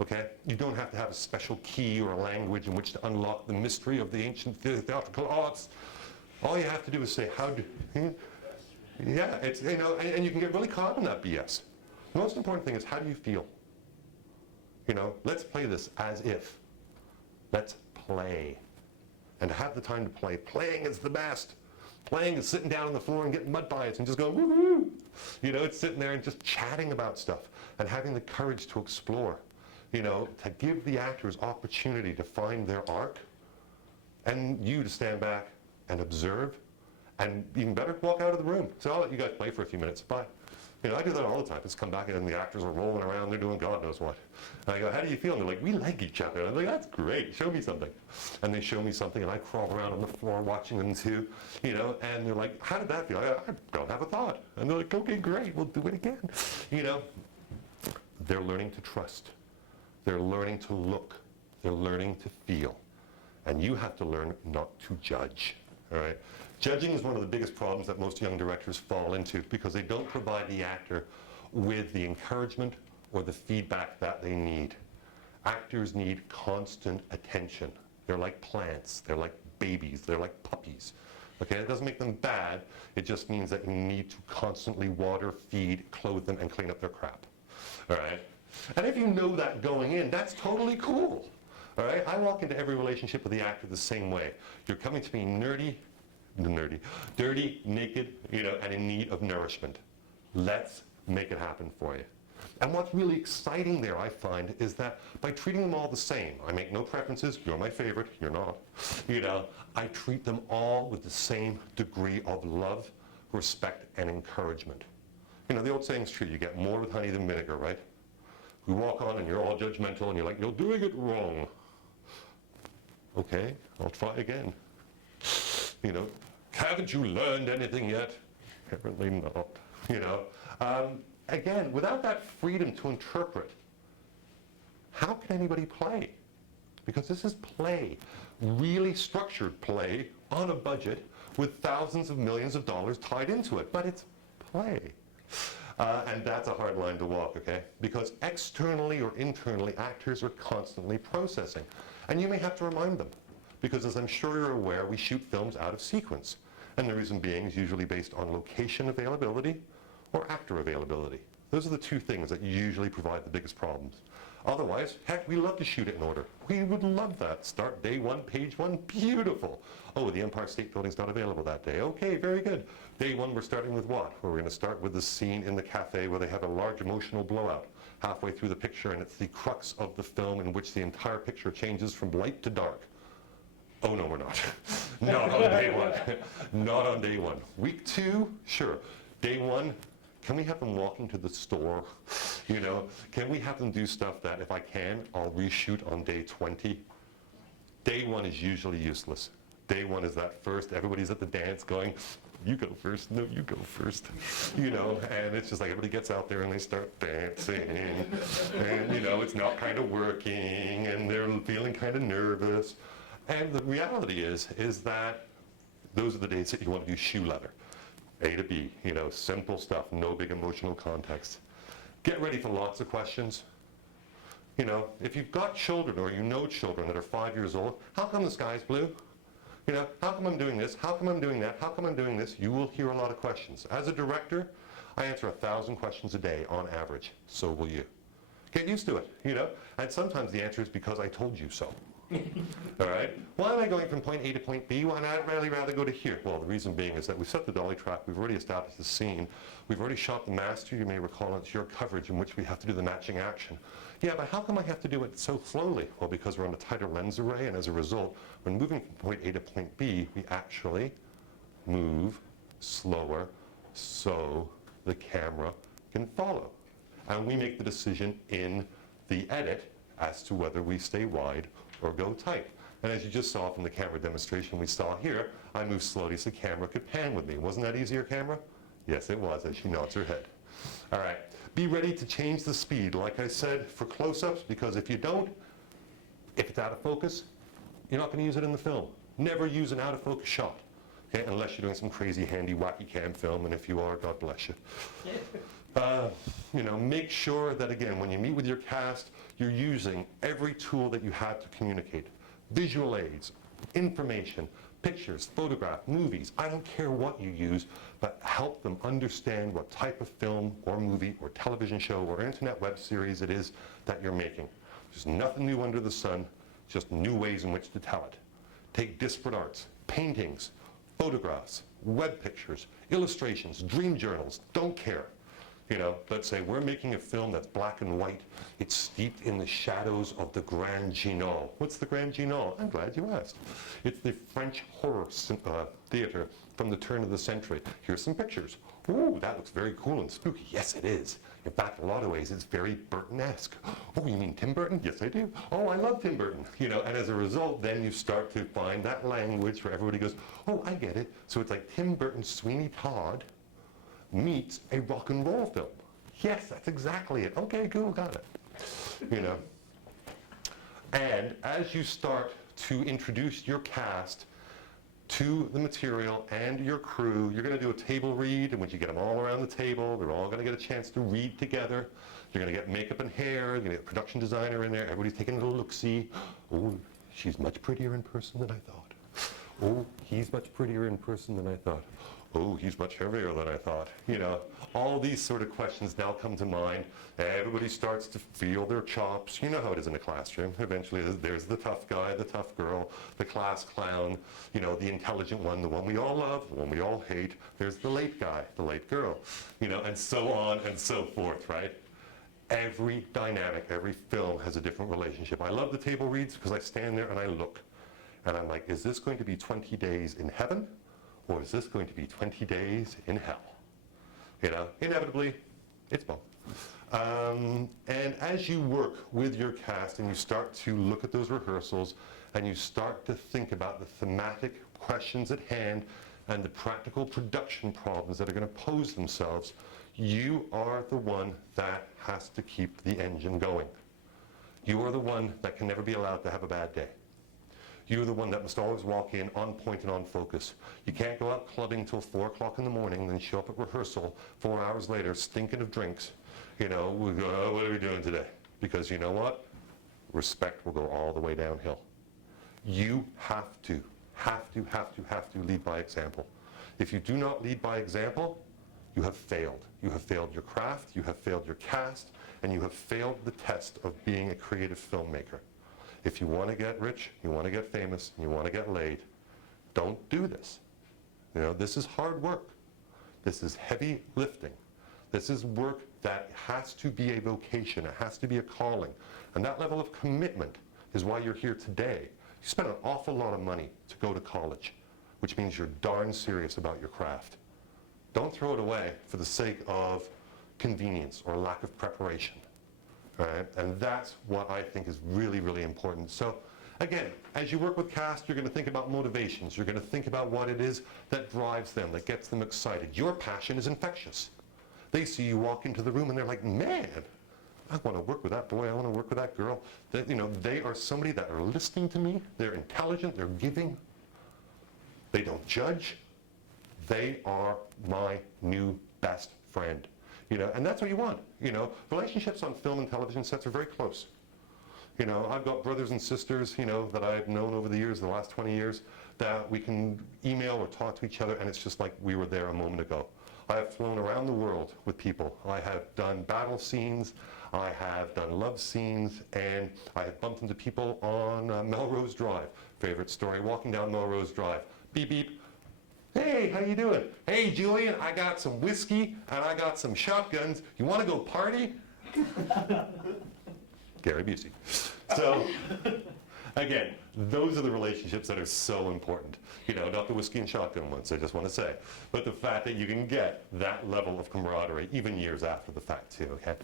okay? You don't have to have a special key or a language in which to unlock the mystery of the ancient theatrical arts. All you have to do is say, how do, yeah, it's, you know, and you can get really caught up in that BS. The most important thing is, how do you feel? You know, let's play this as if. Let's play. And to have the time to play, playing is the best. Playing is sitting down on the floor and getting mud bites and just going, woo-hoo. You know, it's sitting there and just chatting about stuff and having the courage to explore, you know, to give the actors opportunity to find their arc and you to stand back and observe and even better, walk out of the room. So I'll let you guys play for a few minutes. Bye. You know, I do that all the time. Just come back and the actors are rolling around. They're doing God knows what. And I go, how do you feel? And they're like, we like each other. And I'm like, that's great. Show me something. And they show me something, and I crawl around on the floor watching them too. You know, and they're like, how did that feel? I don't have a thought. And they're like, okay, great. We'll do it again. You know, they're learning to trust. They're learning to look. They're learning to feel. And you have to learn not to judge. All right? Judging is one of the biggest problems that most young directors fall into because they don't provide the actor with the encouragement or the feedback that they need. Actors need constant attention. They're like plants. They're like babies. They're like puppies. Okay, it doesn't make them bad. It just means that you need to constantly water, feed, clothe them, and clean up their crap. All right? And if you know that going in, that's totally cool. All right? I walk into every relationship with the actor the same way. You're coming to me dirty, naked, you know, and in need of nourishment. Let's make it happen for you. And what's really exciting there, I find, is that by treating them all the same, I make no preferences, you're my favorite, you're not, you know, I treat them all with the same degree of love, respect, and encouragement. You know, the old saying's true, you get more with honey than vinegar, right? We walk on and you're all judgmental and you're like, you're doing it wrong. Okay, I'll try again. You know, haven't you learned anything yet? Apparently not, you know. Again, without that freedom to interpret, how can anybody play? Because this is play, really structured play on a budget with thousands of millions of dollars tied into it, but it's play. And that's a hard line to walk, okay? Because externally or internally, actors are constantly processing. And you may have to remind them. Because as I'm sure you're aware, we shoot films out of sequence. And the reason being is usually based on location availability or actor availability. Those are the two things that usually provide the biggest problems. Otherwise, heck, we love to shoot it in order. We would love that. Start day one, page one, beautiful. Oh, the Empire State Building's not available that day. Okay, very good. Day one, we're starting with what? We're going to start with the scene in the cafe where they have a large emotional blowout halfway through the picture, and it's the crux of the film in which the entire picture changes from light to dark. Oh, no, we're not. Not on day one. Not on day one. Week two, sure. Day one, can we have them walking to the store? You know, can we have them do stuff that, if I can, I'll reshoot on day 20? Day one is usually useless. Day one is that first, everybody's at the dance going, you go first, no, you go first. You know, and it's just like everybody gets out there and they start dancing. And, you know, it's not kind of working, and they're feeling kind of nervous. And the reality is that those are the days that you want to do shoe leather. A to B, you know, simple stuff, no big emotional context. Get ready for lots of questions. You know, if you've got children or you know children that are 5 years old, how come the sky's blue? You know, how come I'm doing this? How come I'm doing that? How come I'm doing this? You will hear a lot of questions. As a director, I answer 1,000 questions a day on average. So will you. Get used to it, you know? And sometimes the answer is because I told you so. All right? Why am I going from point A to point B? Why not really rather go to here? Well, the reason being is that we've set the dolly track, we've already established the scene, we've already shot the master, you may recall it's your coverage in which we have to do the matching action. Yeah, but how come I have to do it so slowly? Well, because we're on a tighter lens array, and as a result, when moving from point A to point B, we actually move slower so the camera can follow. And we make the decision in the edit as to whether we stay wide or go tight. And as you just saw from the camera demonstration we saw here, I moved slowly so the camera could pan with me. Wasn't that easier, camera? Yes, it was, as she nods her head. All right, be ready to change the speed, like I said, for close-ups, because if you don't, if it's out of focus, you're not going to use it in the film. Never use an out-of-focus shot, okay, unless you're doing some crazy, handy, wacky cam film, and if you are, God bless you. Make sure that, again, when you meet with your cast, you're using every tool that you have to communicate. Visual aids, information, pictures, photograph, movies. I don't care what you use, but help them understand what type of film or movie or television show or internet web series it is that you're making. There's nothing new under the sun, just new ways in which to tell it. Take disparate arts, paintings, photographs, web pictures, illustrations, dream journals, don't care. Let's say we're making a film that's black and white. It's steeped in the shadows of the Grand Guignol. What's the Grand Guignol? I'm glad you asked. It's the French horror theater from the turn of the century. Here's some pictures. Ooh, that looks very cool and spooky. Yes, it is. In fact, in a lot of ways, it's very Burton-esque. Oh, you mean Tim Burton? Yes, I do. Oh, I love Tim Burton. And as a result, then you start to find that language where everybody goes, oh, I get it. So it's like Tim Burton's Sweeney Todd meets a rock and roll film. Yes, that's exactly it. Okay, cool, got it. And as you start to introduce your cast to the material and your crew, you're going to do a table read, and when you get them all around the table, they're all going to get a chance to read together. You're going to get makeup and hair, you're going to get a production designer in there, everybody's taking a little look-see. Oh, she's much prettier in person than I thought. Oh, he's much prettier in person than I thought. Oh, he's much heavier than I thought. All these sort of questions now come to mind. Everybody starts to feel their chops. You know how it is in a classroom. Eventually, there's the tough guy, the tough girl, the class clown, the intelligent one, the one we all love, the one we all hate. There's the late guy, the late girl, and so on and so forth, right? Every dynamic, every film has a different relationship. I love the table reads because I stand there and I look. And I'm like, is this going to be 20 days in heaven? Or is this going to be 20 days in hell? Inevitably, it's both. And as you work with your cast and you start to look at those rehearsals and you start to think about the thematic questions at hand and the practical production problems that are going to pose themselves, you are the one that has to keep the engine going. You are the one that can never be allowed to have a bad day. You're the one that must always walk in on point and on focus. You can't go out clubbing till 4 o'clock in the morning, then show up at rehearsal 4 hours later, stinking of drinks. We go, oh, what are we doing today? Because you know what? Respect will go all the way downhill. You have to lead by example. If you do not lead by example, you have failed. You have failed your craft, you have failed your cast, and you have failed the test of being a creative filmmaker. If you want to get rich, you want to get famous, and you want to get laid, don't do this. This is hard work. This is heavy lifting. This is work that has to be a vocation. It has to be a calling. And that level of commitment is why you're here today. You spend an awful lot of money to go to college, which means you're darn serious about your craft. Don't throw it away for the sake of convenience or lack of preparation. All right? And that's what I think is really, really important. So again, as you work with cast, you're going to think about motivations. You're going to think about what it is that drives them, that gets them excited. Your passion is infectious. They see you walk into the room and they're like, man, I want to work with that boy. I want to work with that girl. They are somebody that are listening to me. They're intelligent. They're giving. They don't judge. They are my new best friend. And that's what you want. Relationships on film and television sets are very close. I've got brothers and sisters, that I've known over the years, the last 20 years, that we can email or talk to each other, and it's just like we were there a moment ago. I have flown around the world with people. I have done battle scenes, I have done love scenes, and I have bumped into people on Melrose Drive. Favorite story, walking down Melrose Drive. Beep, beep. Hey, how you doing? Hey, Julian, I got some whiskey and I got some shotguns. You want to go party? Gary Busey. So, again, those are the relationships that are so important. Not the whiskey and shotgun ones, I just want to say. But the fact that you can get that level of camaraderie even years after the fact, too, okay?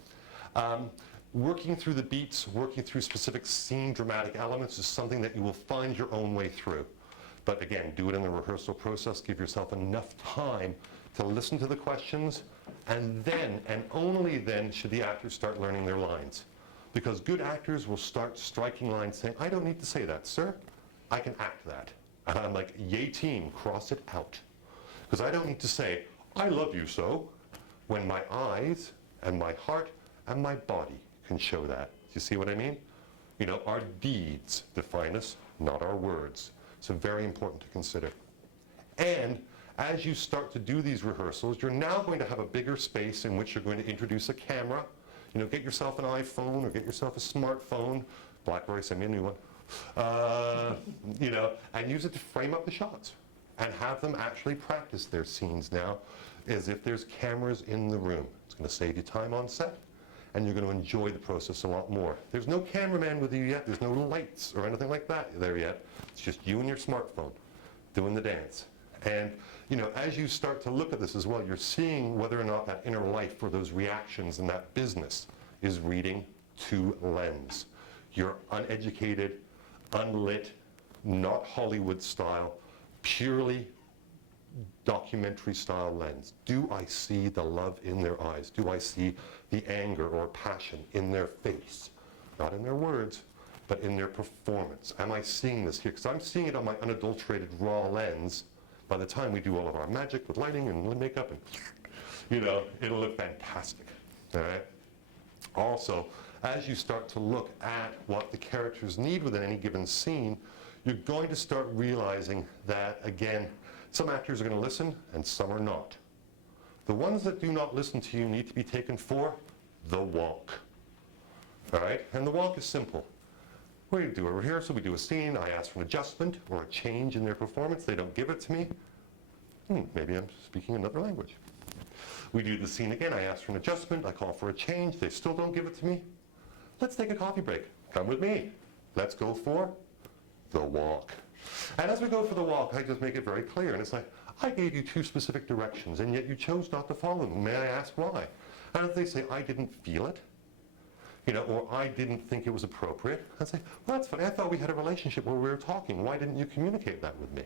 Working through the beats, working through specific scene dramatic elements is something that you will find your own way through. But again, do it in the rehearsal process. Give yourself enough time to listen to the questions, and then, and only then, should the actors start learning their lines. Because good actors will start striking lines saying, I don't need to say that, sir. I can act that. And I'm like, yay team, cross it out. Because I don't need to say, I love you so, when my eyes and my heart and my body can show that. Do you see what I mean? You know, our deeds define us, not our words. So very important to consider. And as you start to do these rehearsals, you're now going to have a bigger space in which you're going to introduce a camera. You know, get yourself an iPhone or get yourself a smartphone. BlackBerry, send me a new one. You know, and use it to frame up the shots and have them actually practice their scenes now as if there's cameras in the room. It's going to save you time on set, and you're going to enjoy the process a lot more. There's no cameraman with you yet. There's no lights or anything like that there yet. It's just you and your smartphone doing the dance. And, you know, as you start to look at this as well, you're seeing whether or not that inner life or those reactions and that business is reading to lens. Your uneducated, unlit, not Hollywood style, purely documentary style lens. Do I see the love in their eyes? Do I see the anger or passion in their face? Not in their words, but in their performance. Am I seeing this here? Because I'm seeing it on my unadulterated raw lens. By the time we do all of our magic with lighting and makeup, and you know, it'll look fantastic. All right? Also, as you start to look at what the characters need within any given scene, you're going to start realizing that, again, some actors are going to listen and some are not. The ones that do not listen to you need to be taken for the walk. All right? And the walk is simple. We do a rehearsal, we do a scene, I ask for an adjustment or a change in their performance, they don't give it to me. Maybe I'm speaking another language. We do the scene again, I ask for an adjustment, I call for a change, they still don't give it to me. Let's take a coffee break. Come with me. Let's go for the walk. And as we go for the walk, I just make it very clear. And it's like, I gave you 2 specific directions, and yet you chose not to follow them. May I ask why? And if they say, I didn't feel it, you know, or I didn't think it was appropriate, I'd say, well, that's funny. I thought we had a relationship where we were talking. Why didn't you communicate that with me?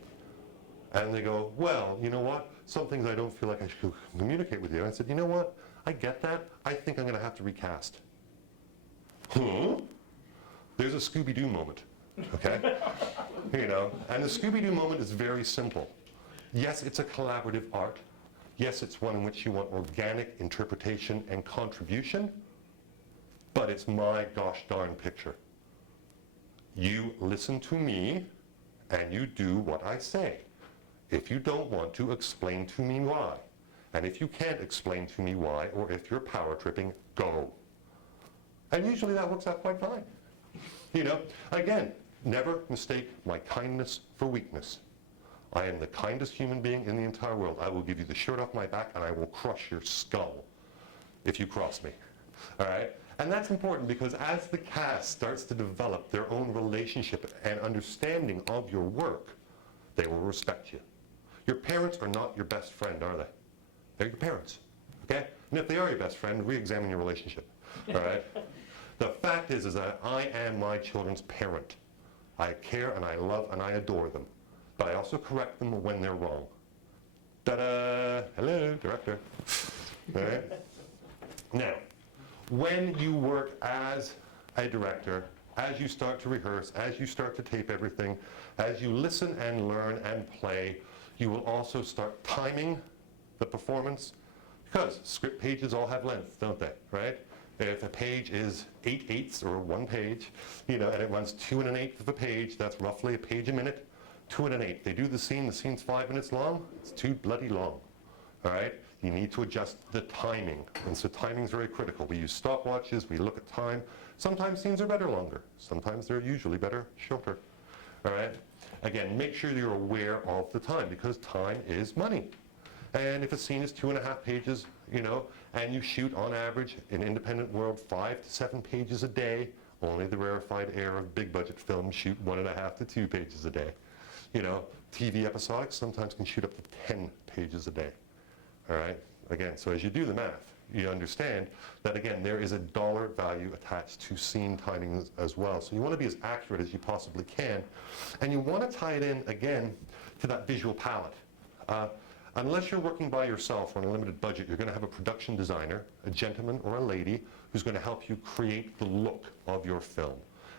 And they go, well, you know what? Some things I don't feel like I should communicate with you. I said, you know what? I get that. I think I'm going to have to recast. There's a Scooby-Doo moment, okay? You know, and the Scooby-Doo moment is very simple. Yes, it's a collaborative art. Yes, it's one in which you want organic interpretation and contribution, but it's my gosh darn picture. You listen to me, and you do what I say. If you don't want to, explain to me why. And if you can't explain to me why, or if you're power tripping, go. And usually that works out quite fine. You know, again, never mistake my kindness for weakness. I am the kindest human being in the entire world. I will give you the shirt off my back, and I will crush your skull if you cross me. All right? And that's important because as the cast starts to develop their own relationship and understanding of your work, they will respect you. Your parents are not your best friend, are they? They're your parents, okay? And if they are your best friend, re-examine your relationship, all right? The fact is that I am my children's parent. I care and I love and I adore them, but I also correct them when they're wrong. Ta-da! Hello, director. All right? Now, when you work as a director, as you start to rehearse, as you start to tape everything, as you listen and learn and play, you will also start timing the performance, because script pages all have length, don't they, right? If a page is 8/8 or 1 page, you know, and it runs 2 1/8 of a page, that's roughly a page a minute, 2 1/8. They do the scene's 5 minutes long, it's too bloody long, all right? You need to adjust the timing, and so timing is very critical. We use stopwatches, we look at time. Sometimes scenes are better longer, sometimes they're usually better shorter, all right? Again, make sure you're aware of the time, because time is money. And if a scene is 2.5 pages, you know, and you shoot on average in independent world 5 to 7 pages a day, only the rarefied air of big budget films shoot 1.5 to 2 pages a day. You know, TV episodics sometimes can shoot up to 10 pages a day. All right? Again, so as you do the math, you understand that, again, there is a dollar value attached to scene timing as well. So you want to be as accurate as you possibly can. And you want to tie it in, again, to that visual palette. Unless you're working by yourself or on a limited budget, you're going to have a production designer, a gentleman or a lady, who's going to help you create the look of your film.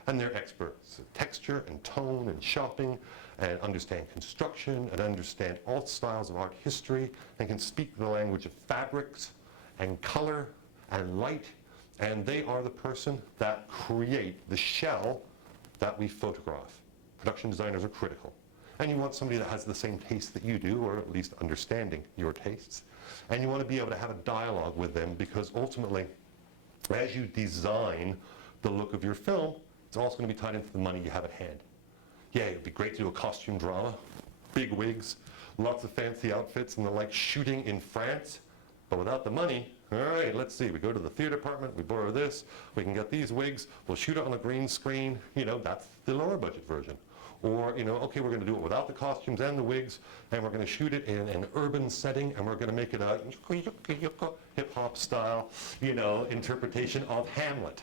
And they're experts at texture and tone and shopping, and understand construction and understand all styles of art history, and can speak the language of fabrics and color and light. And they are the person that create the shell that we photograph. Production designers are critical. And you want somebody that has the same taste that you do, or at least understanding your tastes. And you want to be able to have a dialogue with them, because ultimately, as you design the look of your film, it's also going to be tied into the money you have at hand. Yeah, it'd be great to do a costume drama, big wigs, lots of fancy outfits and the like, shooting in France. But without the money, all right, let's see, we go to the theater department, we borrow this, we can get these wigs, we'll shoot it on a green screen, that's the lower budget version. Or, okay, we're going to do it without the costumes and the wigs, and we're going to shoot it in an urban setting, and we're going to make it a hip-hop style, interpretation of Hamlet.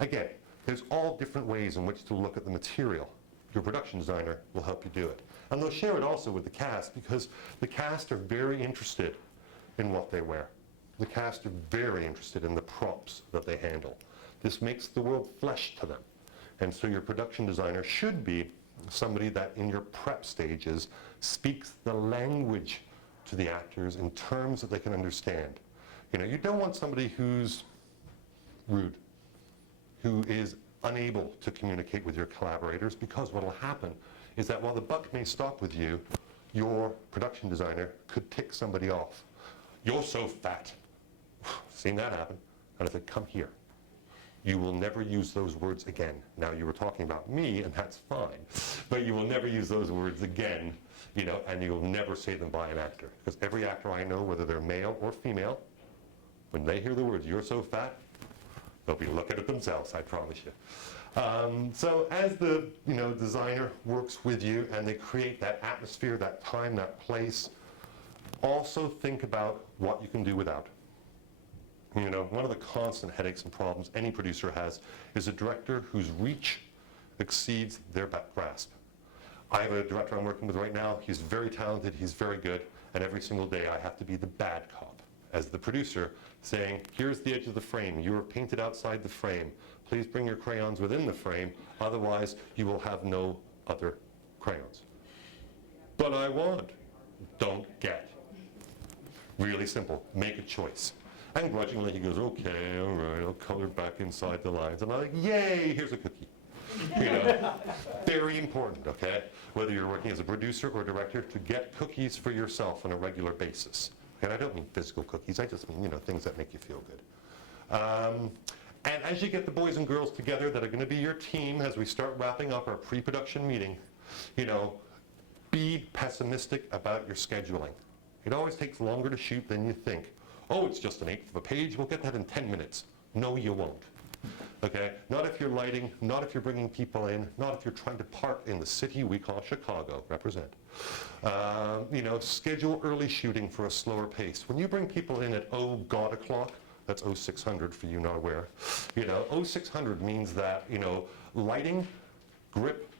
Again, there's all different ways in which to look at the material. Your production designer will help you do it. And they'll share it also with the cast, because the cast are very interested in what they wear. The cast are very interested in the props that they handle. This makes the world flesh to them. And so your production designer should be somebody that in your prep stages speaks the language to the actors in terms that they can understand. You don't want somebody who's rude, who is unable to communicate with your collaborators, because what will happen is that while the buck may stop with you, your production designer could tick somebody off. You're so fat. Seen that happen. And I said, come here. You will never use those words again. Now, you were talking about me, and that's fine, but you will never use those words again, and you'll never say them by an actor. Because every actor I know, whether they're male or female, when they hear the words, you're so fat, they'll be looking at themselves, I promise you. So as the designer works with you and they create that atmosphere, that time, that place, also think about what you can do without. One of the constant headaches and problems any producer has is a director whose reach exceeds their grasp. I have a director I'm working with right now. He's very talented, he's very good, and every single day I have to be the bad cop as the producer, saying, here's the edge of the frame, you are painted outside the frame, please bring your crayons within the frame, otherwise you will have no other crayons. But I want, don't get. Really simple, make a choice. And grudgingly he goes, okay, all right, I'll color back inside the lines. And I'm like, yay, here's a cookie. Very important, okay? Whether you're working as a producer or director, to get cookies for yourself on a regular basis. And I don't mean physical cookies, I just mean, things that make you feel good. And as you get the boys and girls together that are going to be your team as we start wrapping up our pre-production meeting, be pessimistic about your scheduling. It always takes longer to shoot than you think. Oh, it's just an eighth of a page, we'll get that in 10 minutes. No, you won't. Okay? Not if you're lighting, not if you're bringing people in, not if you're trying to park in the city we call Chicago, represent. Schedule early shooting for a slower pace. When you bring people in at God o'clock, that's 0600 for you not aware, 0600 means that, lighting, grip,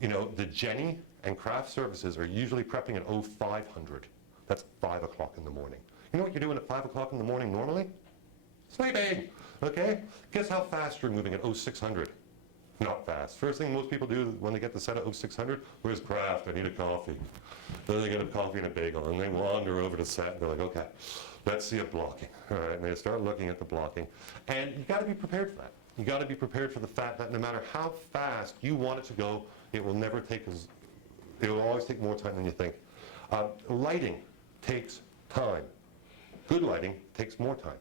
the Jenny and craft services are usually prepping at 0500. That's 5 o'clock in the morning. You know what you're doing at 5 o'clock in the morning normally? Sleeping, okay? Guess how fast you're moving at 0600? Not fast. First thing most people do when they get the set at 0600, where's craft? I need a coffee. Then they get a coffee and a bagel, and they wander over to set, and they're like, okay, let's see a blocking. All right, and they start looking at the blocking. And you gotta be prepared for that. You gotta be prepared for the fact that no matter how fast you want it to go, it will never take it will always take more time than you think. Lighting takes time. Good lighting takes more time,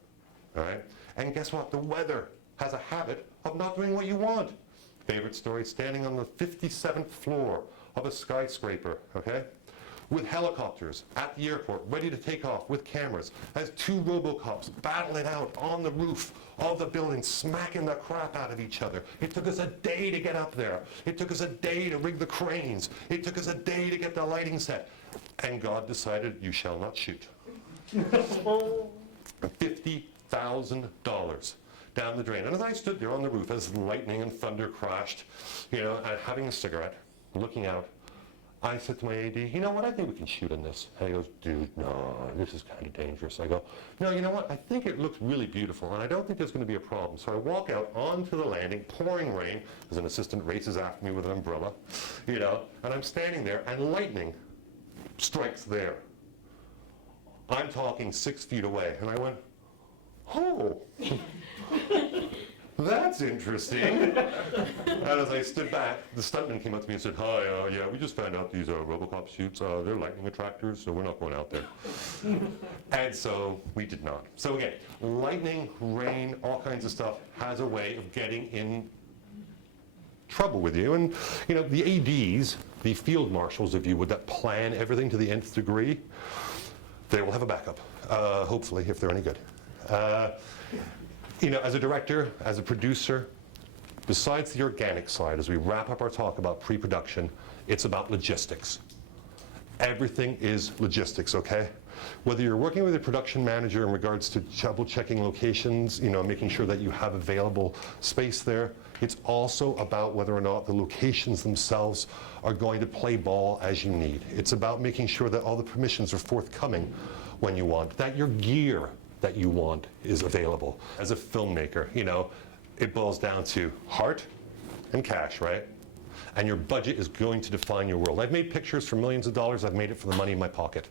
all right? And guess what? The weather has a habit of not doing what you want. Favorite story, standing on the 57th floor of a skyscraper, okay? With helicopters at the airport, ready to take off with cameras, as two Robocops battle it out on the roof of the building, smacking the crap out of each other. It took us a day to get up there. It took us a day to rig the cranes. It took us a day to get the lighting set. And God decided, you shall not shoot. $50,000 down the drain. And as I stood there on the roof as lightning and thunder crashed, and having a cigarette, looking out, I said to my AD, you know what, I think we can shoot in this. And he goes, dude, no, this is kind of dangerous. I go, no, you know what, I think it looks really beautiful, and I don't think there's going to be a problem. So I walk out onto the landing, pouring rain, as an assistant races after me with an umbrella, and I'm standing there, and lightning strikes there. I'm talking 6 feet away, and I went, oh, that's interesting. And as I stood back, the stuntman came up to me and said, hi, yeah, we just found out these Robocop shoots, they're lightning attractors, so we're not going out there. And so we did not. So again, lightning, rain, all kinds of stuff has a way of getting in trouble with you. And the ADs, the field marshals, if you would, that plan everything to the nth degree, they will have a backup, hopefully, if they're any good. As a director, as a producer, besides the organic side, as we wrap up our talk about pre-production, it's about logistics. Everything is logistics, okay? Whether you're working with a production manager in regards to double checking locations, making sure that you have available space there, it's also about whether or not the locations themselves are going to play ball as you need. It's about making sure that all the permissions are forthcoming when you want, that your gear that you want is available. As a filmmaker, it boils down to heart and cash, right? And your budget is going to define your world. I've made pictures for millions of dollars. I've made it for the money in my pocket.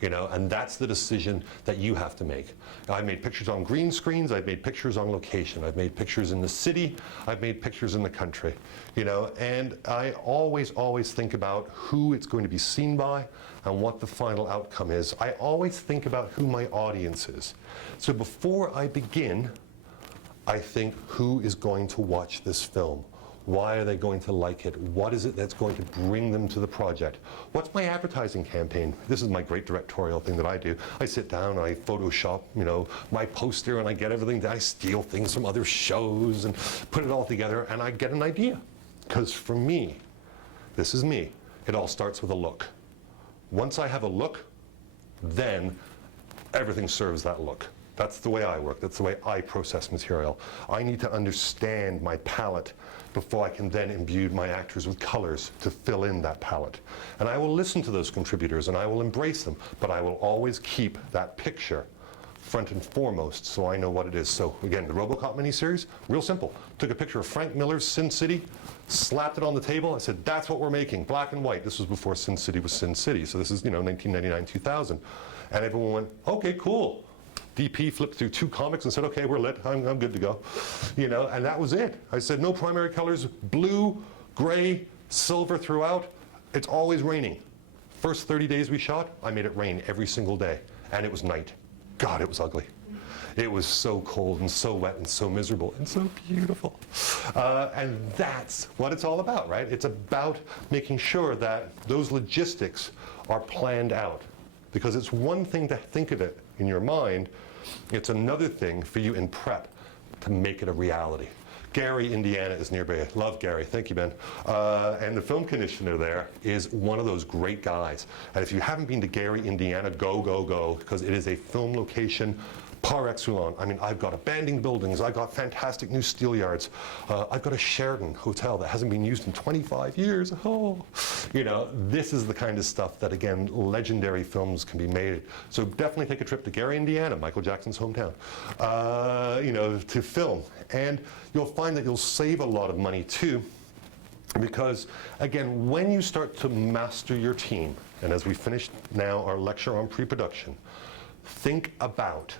And that's the decision that you have to make. I've made pictures on green screens, I've made pictures on location, I've made pictures in the city, I've made pictures in the country, and I always think about who it's going to be seen by and what the final outcome is. I always think about who my audience is. So before I begin, I think, who is going to watch this film? Why are they going to like it? What is it that's going to bring them to the project? What's my advertising campaign? This is my great directorial thing that I do. I sit down and I Photoshop, my poster, and I get everything. I steal things from other shows and put it all together, and I get an idea. Because for me, this is me, it all starts with a look. Once I have a look, then everything serves that look. That's the way I work. That's the way I process material. I need to understand my palette before I can then imbue my actors with colors to fill in that palette. And I will listen to those contributors and I will embrace them, but I will always keep that picture front and foremost so I know what it is. So again, the RoboCop miniseries, real simple. Took a picture of Frank Miller's Sin City, slapped it on the table. I said, that's what we're making, black and white. This was before Sin City was Sin City. So this is, 1999, 2000. And everyone went, okay, cool. DP flipped through 2 comics and said, okay, we're lit, I'm good to go. And that was it. I said, no primary colors, blue, gray, silver throughout. It's always raining. First 30 days we shot, I made it rain every single day. And it was night. God, it was ugly. It was so cold and so wet and so miserable and so beautiful. And that's what it's all about, right? It's about making sure that those logistics are planned out. Because it's one thing to think of it in your mind, it's another thing for you in prep to make it a reality. Gary, Indiana is nearby. Love Gary. Thank you, Ben. And the film conditioner there is one of those great guys. And if you haven't been to Gary, Indiana, go, because it is a film location par excellence. I mean, I've got abandoned buildings. I've got fantastic new steel yards. I've got a Sheraton hotel that hasn't been used in 25 years. Oh, this is the kind of stuff that, again, legendary films can be made. So definitely take a trip to Gary, Indiana, Michael Jackson's hometown, to film. And you'll find that you'll save a lot of money, too, because, again, when you start to master your team, and as we finish now our lecture on pre-production, think about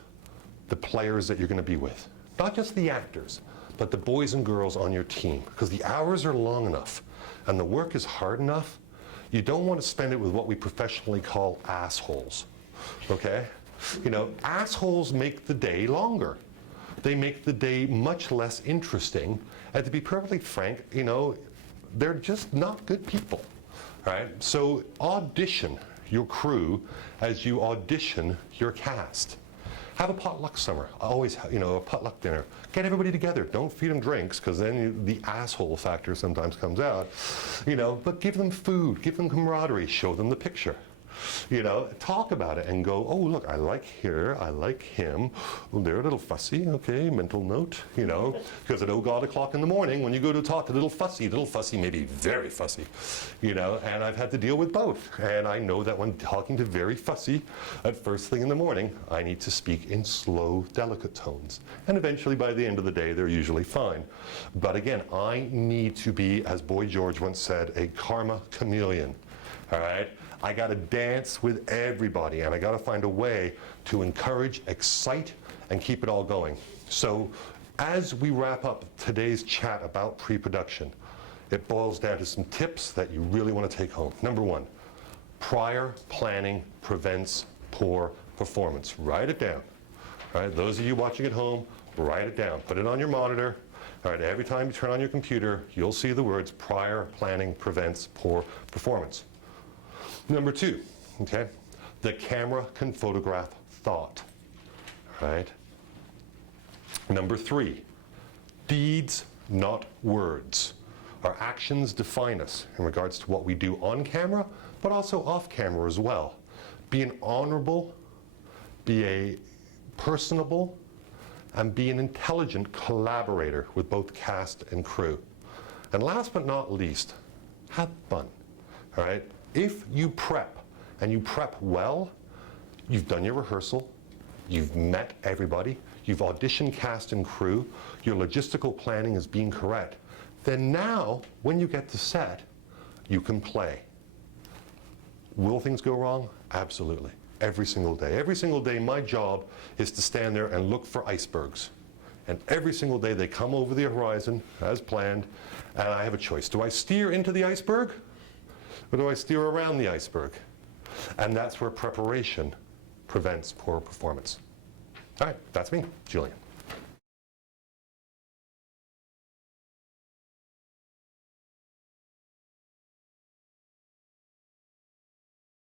the players that you're going to be with. Not just the actors, but the boys and girls on your team. Because the hours are long enough and the work is hard enough, you don't want to spend it with what we professionally call assholes. Okay? Assholes make the day longer. They make the day much less interesting. And to be perfectly frank, they're just not good people. Right? So audition your crew as you audition your cast. Have a potluck summer. Always, a potluck dinner. Get everybody together. Don't feed them drinks, because then the asshole factor sometimes comes out. But give them food, give them camaraderie, show them the picture. You know, talk about it and go, oh, look, I like her, I like him. Oh, they're a little fussy, okay, mental note, you know. Because at o'clock in the morning, when you go to talk to little fussy may be very fussy, you know, and I've had to deal with both. And I know that when talking to very fussy at first thing in the morning, I need to speak in slow, delicate tones. And eventually, by the end of the day, they're usually fine. But again, I need to be, as Boy George once said, a karma chameleon, all right? I got to dance with everybody, and I got to find a way to encourage, excite, and keep it all going. So as we wrap up today's chat about pre-production, it boils down to some tips that you really want to take home. Number one, prior planning prevents poor performance. Write it down. All right, those of you watching at home, write it down. Put it on your monitor. All right, every time you turn on your computer, you'll see the words prior planning prevents poor performance. Number two, okay, the camera can photograph thought, right? Number three, deeds, not words. Our actions define us in regards to what we do on camera, but also off camera as well. Be an honorable, be a personable, and be an intelligent collaborator with both cast and crew. And last but not least, have fun, all right? If you prep, and you prep well, you've done your rehearsal, you've met everybody, you've auditioned cast and crew, your logistical planning is being correct, then now, when you get to set, you can play. Will things go wrong? Absolutely. Every single day. Every single day, my job is to stand there and look for icebergs. And every single day, they come over the horizon, as planned, and I have a choice. Do I steer into the iceberg? Or do I steer around the iceberg? And that's where preparation prevents poor performance. All right, that's me, Julian.